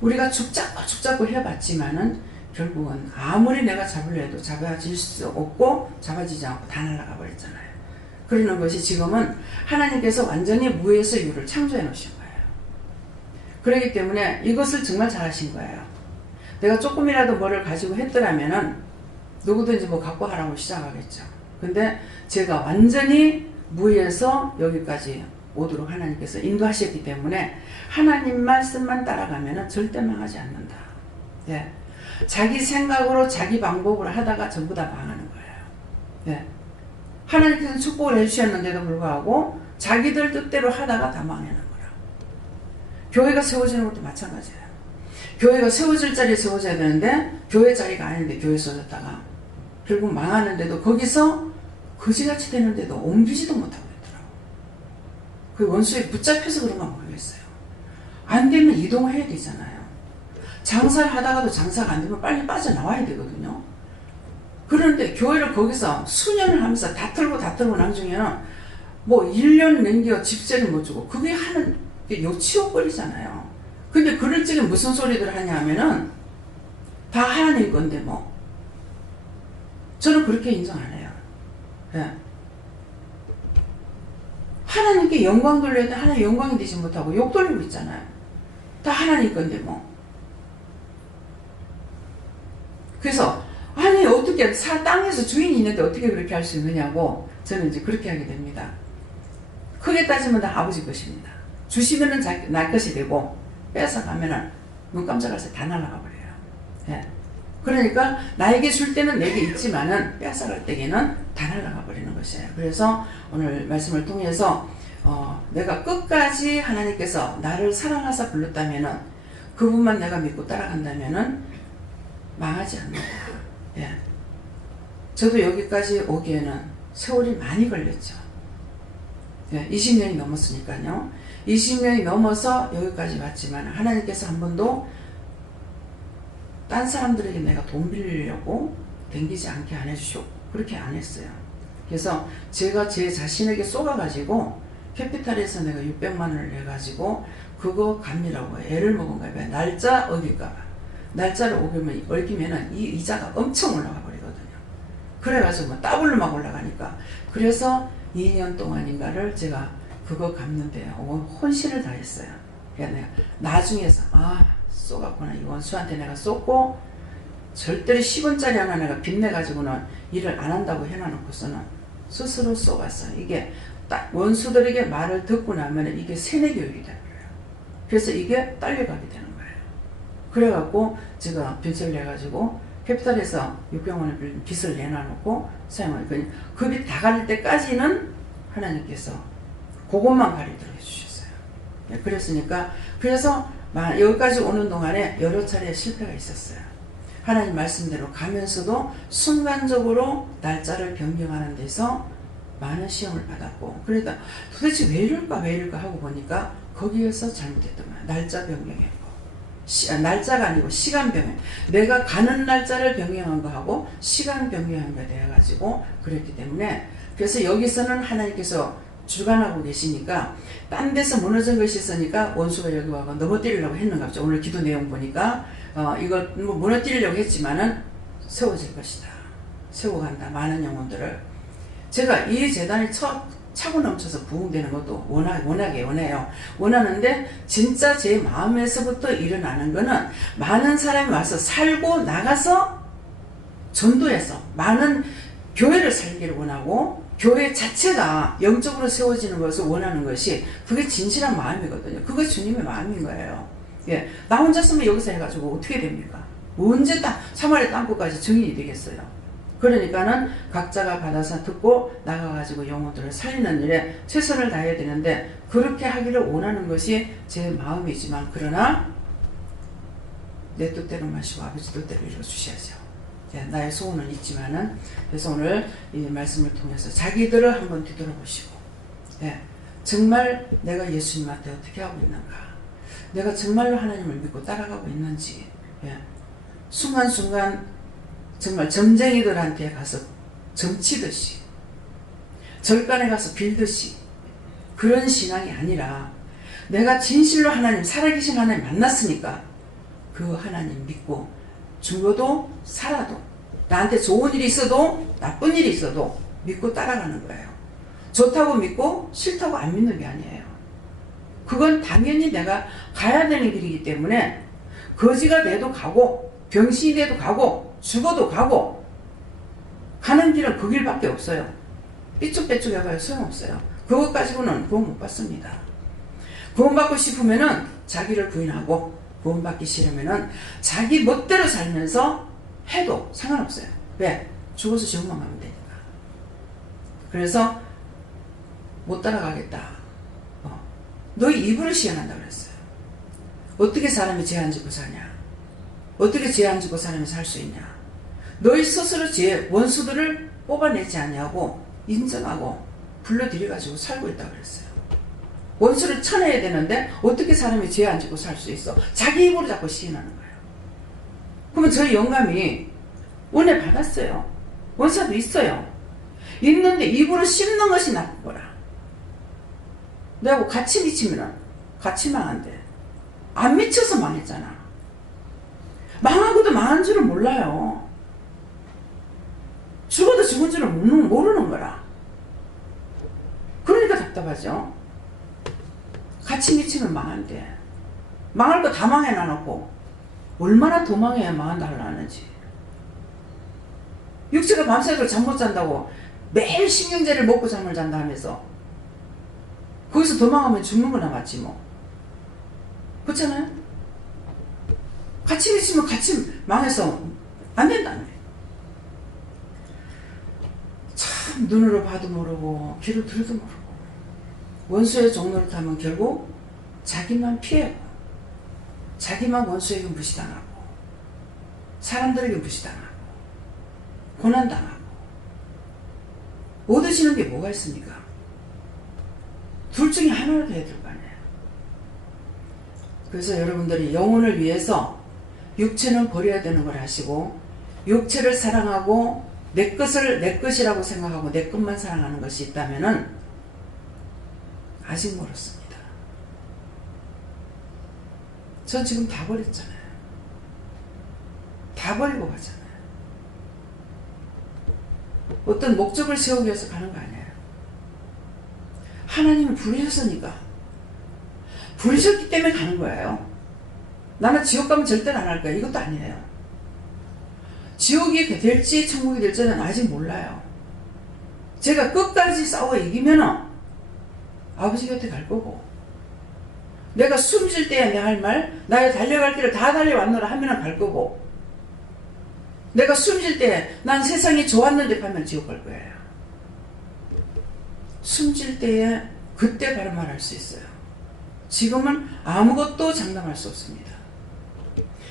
우리가 죽잡고 해봤지만은 결국은 아무리 내가 잡으려 해도 잡아질 수 없고 잡아지지 않고 다 날아가 버렸잖아요. 그러는 것이 지금은 하나님께서 완전히 무에서 유를 창조해 놓으신 거예요. 그렇기 때문에 이것을 정말 잘하신 거예요. 내가 조금이라도 뭐를 가지고 했더라면은 누구든지 뭐 갖고 하라고 시작하겠죠. 근데 제가 완전히 무에서 여기까지 오도록 하나님께서 인도하셨기 때문에 하나님 말씀만 따라가면은 절대 망하지 않는다. 예. 자기 생각으로 자기 방법으로 하다가 전부 다 망하는 거예요. 예. 하나님께서는 축복을 해주셨는데도 불구하고 자기들 뜻대로 하다가 다 망하는 거라. 교회가 세워지는 것도 마찬가지예요. 교회가 세워질 자리에 세워져야 되는데 교회 자리가 아닌데 교회 세워졌다가 결국 망하는데도 거기서 거지같이 되는데도 옮기지도 못하고 있더라고. 그 원수에 붙잡혀서 그런가 모르겠어요. 안 되면 이동해야 되잖아요. 장사를 하다가도 장사가 안 되면 빨리 빠져나와야 되거든요. 그런데 교회를 거기서 수년을 하면서 다틀고 나중에는 뭐 1년 넘겨 집세를 못 주고 그게 하는 게 요치욕거리잖아요. 근데 그럴 적에 무슨 소리들 하냐 하면은 다 하나님 건데 뭐. 저는 그렇게 인정 안 해요. 예. 하나님께 영광 돌려야 되는데 하나님 영광이 되지 못하고 욕 돌리고 있잖아요. 다 하나님 건데 뭐. 그래서 아니 어떻게 땅에서 주인이 있는데 어떻게 그렇게 할 수 있느냐고 저는 이제 그렇게 하게 됩니다. 크게 따지면 다 아버지 것입니다. 주시면은 나 것이 되고 뺏어가면은 눈 깜짝할 새 다 날아가 버려요. 예. 그러니까 나에게 줄 때는 내게 있지만은 뺏어갈 때에는 다 날아가 버리는 것이에요. 그래서 오늘 말씀을 통해서 내가 끝까지 하나님께서 나를 사랑하사 불렀다면은 그분만 내가 믿고 따라간다면은 망하지 않는다. 예. 저도 여기까지 오기에는 세월이 많이 걸렸죠. 예, 20년이 넘었으니까요. 20년이 넘어서 여기까지 왔지만 하나님께서 한 번도 딴 사람들에게 내가 돈 빌리려고 댕기지 않게 안 해주시고 그렇게 안 했어요. 그래서 제가 제 자신에게 쏟아가지고 캐피탈에서 내가 600만 원을 내가지고 그거 갚느라고 애를 먹은가 봐요. 날짜 어길까 봐. 날짜를 어기면은 이 이자가 엄청 올라가 버리거든요. 그래가지고 뭐 더블로 막 올라가니까 그래서 2년 동안인가를 제가 그거 갚는데 혼신을 다했어요. 그러니까 내가 나중에서 쏘갔구나. 이 원수한테 내가 쏘고 절대로 10원짜리 하나 내가 빚내가지고는 일을 안 한다고 해놔놓고서는 스스로 쏘갔어요. 이게 딱 원수들에게 말을 듣고 나면 이게 세뇌 교육이 돼버려요. 그래서 이게 딸려가게 되는 거예요. 그래갖고 제가 빚을 내가지고 캐피탈에서 600만 원 빚을 내놔놓고 사용을 그냥 그 빚 다 갈 때까지는 하나님께서 그것만 가리도록 해주셨어요. 네, 그랬으니까 그래서 여기까지 오는 동안에 여러 차례 실패가 있었어요. 하나님 말씀대로 가면서도 순간적으로 날짜를 변경하는 데서 많은 시험을 받았고 그러다 도대체 왜 이럴까 하고 보니까 거기에서 잘못했던 거예요. 날짜 변경했고 날짜가 아니고 시간 변경. 내가 가는 날짜를 변경한 거하고 시간 변경한 거 돼가지고 그랬기 때문에 그래서 여기서는 하나님께서 주관하고 계시니까 딴 데서 무너진 것이 있으니까 원수가 여기 와서 넘어뜨리려고 했는가 보죠. 오늘 기도 내용 보니까 이거 뭐 무너뜨리려고 했지만은 세워질 것이다. 세워간다. 많은 영혼들을. 제가 이 재단이 차고 넘쳐서 부흥되는 것도 워낙에 원해요. 원하는데 진짜 제 마음에서부터 일어나는 거는 많은 사람이 와서 살고 나가서 전도해서 많은 교회를 살기를 원하고 교회 자체가 영적으로 세워지는 것을 원하는 것이 그게 진실한 마음이거든요. 그게 주님의 마음인 거예요. 예, 나 혼자서만 여기서 해가지고 어떻게 됩니까? 언제 사마리아 땅끝까지 증인이 되겠어요. 그러니까는 각자가 받아서 듣고 나가가지고 영혼들을 살리는 일에 최선을 다해야 되는데 그렇게 하기를 원하는 것이 제 마음이지만 그러나 내 뜻대로 마시고 아버지 뜻대로 이루어주셔야죠. 예, 나의 소원은 있지만은 그래서 오늘 이 말씀을 통해서 자기들을 한번 뒤돌아보시고 예, 정말 내가 예수님한테 어떻게 하고 있는가 내가 정말로 하나님을 믿고 따라가고 있는지 예, 순간순간 정말 점쟁이들한테 가서 점치듯이 절간에 가서 빌듯이 그런 신앙이 아니라 내가 진실로 하나님 살아계신 하나님 만났으니까 그 하나님 믿고 죽어도 살아도 나한테 좋은 일이 있어도 나쁜 일이 있어도 믿고 따라가는 거예요. 좋다고 믿고 싫다고 안 믿는 게 아니에요. 그건 당연히 내가 가야 되는 길이기 때문에 거지가 돼도 가고 병신이 돼도 가고 죽어도 가고 가는 길은 그 길밖에 없어요. 삐쭉빼쭉 해봐야 소용없어요. 그것 가지고는 구원 못 받습니다. 구원받고 싶으면은 자기를 부인하고 구원받기 싫으면은 자기 멋대로 살면서 해도 상관없어요. 왜? 죽어서 지옥만 가면 되니까. 그래서 못 따라가겠다. 너희 입으로 시행한다 그랬어요. 어떻게 사람이 죄 안 짓고 사냐? 어떻게 죄 안 짓고 사람이 살 수 있냐? 너희 스스로 죄 원수들을 뽑아내지 않냐고 인정하고 불러들여가지고 살고 있다 그랬어요. 원수를 쳐내야 되는데 어떻게 사람이 죄 안 짓고 살 수 있어? 자기 입으로 자꾸 시인하는 거예요. 그러면 저희 영감이 은혜 받았어요. 원사도 있어요. 있는데 입으로 씹는 것이 나쁜 거라. 내하고 같이 미치면은 같이 망한대. 안 미쳐서 망했잖아. 망하고도 망한 줄은 몰라요. 죽어도 죽은 줄은 모르는 거라. 그러니까 답답하죠. 같이 미치면 망한대. 망할 거 다 망해놔놓고 얼마나 더 망해야 망한다 하려는지. 육체가 밤새도록 잠 못 잔다고 매일 신경제를 먹고 잠을 잔다 하면서 거기서 더 망하면 죽는 거나 맞지 뭐. 그렇잖아요? 같이 미치면 같이 망해서 안 된다며. 참 눈으로 봐도 모르고 귀로 들어도 모르고 원수의 종로를 타면 결국 자기만 피해고 자기만 원수에게 무시당하고 사람들에게 무시당하고 고난당하고 얻으시는 게 뭐가 있습니까? 둘 중에 하나를 해야 될 거 아니에요. 그래서 여러분들이 영혼을 위해서 육체는 버려야 되는 걸 하시고 육체를 사랑하고 내 것을 내 것이라고 생각하고 내 것만 사랑하는 것이 있다면은 아직 멀었습니다. 전 지금 다 버렸잖아요. 다 버리고 가잖아요. 어떤 목적을 세우기 위해서 가는 거 아니에요. 하나님을 부르셨으니까 부르셨기 때문에 가는 거예요. 나는 지옥 가면 절대로 안 할 거야. 이것도 아니에요. 지옥이 될지 천국이 될지는 아직 몰라요. 제가 끝까지 싸워 이기면은 아버지 곁에 갈 거고 내가 숨 쉴 때야 내 할 말 나의 달려갈 길을 다 달려왔노라 하면은 갈 거고 내가 숨 쉴 때 난 세상이 좋았는데 하면 지옥 갈 거예요. 숨 쉴 때에 그때 바로 말할 수 있어요. 지금은 아무것도 장담할 수 없습니다.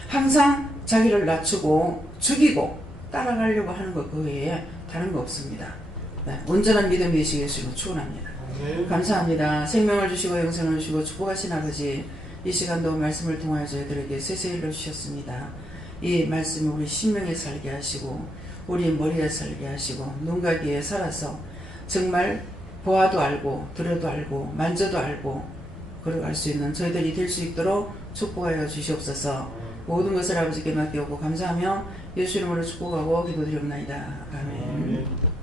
항상 자기를 낮추고 죽이고 따라가려고 하는 것 그 외에 다른 거 없습니다. 네, 온전한 믿음이 되시길 주시고 축원합니다. 감사합니다. 생명을 주시고 영생을 주시고 축복하신 아버지 이 시간도 말씀을 통하여 저희들에게 세세히 일러주셨습니다. 이 말씀이 우리 심령에 살게 하시고 우리 머리에 살게 하시고 눈과 귀에 살아서 정말 보아도 알고 들어도 알고 만져도 알고 걸어갈 수 있는 저희들이 될 수 있도록 축복하여 주시옵소서. 모든 것을 아버지께 맡기고 감사하며 예수 이름으로 축복하고 기도드리옵나이다. 아멘.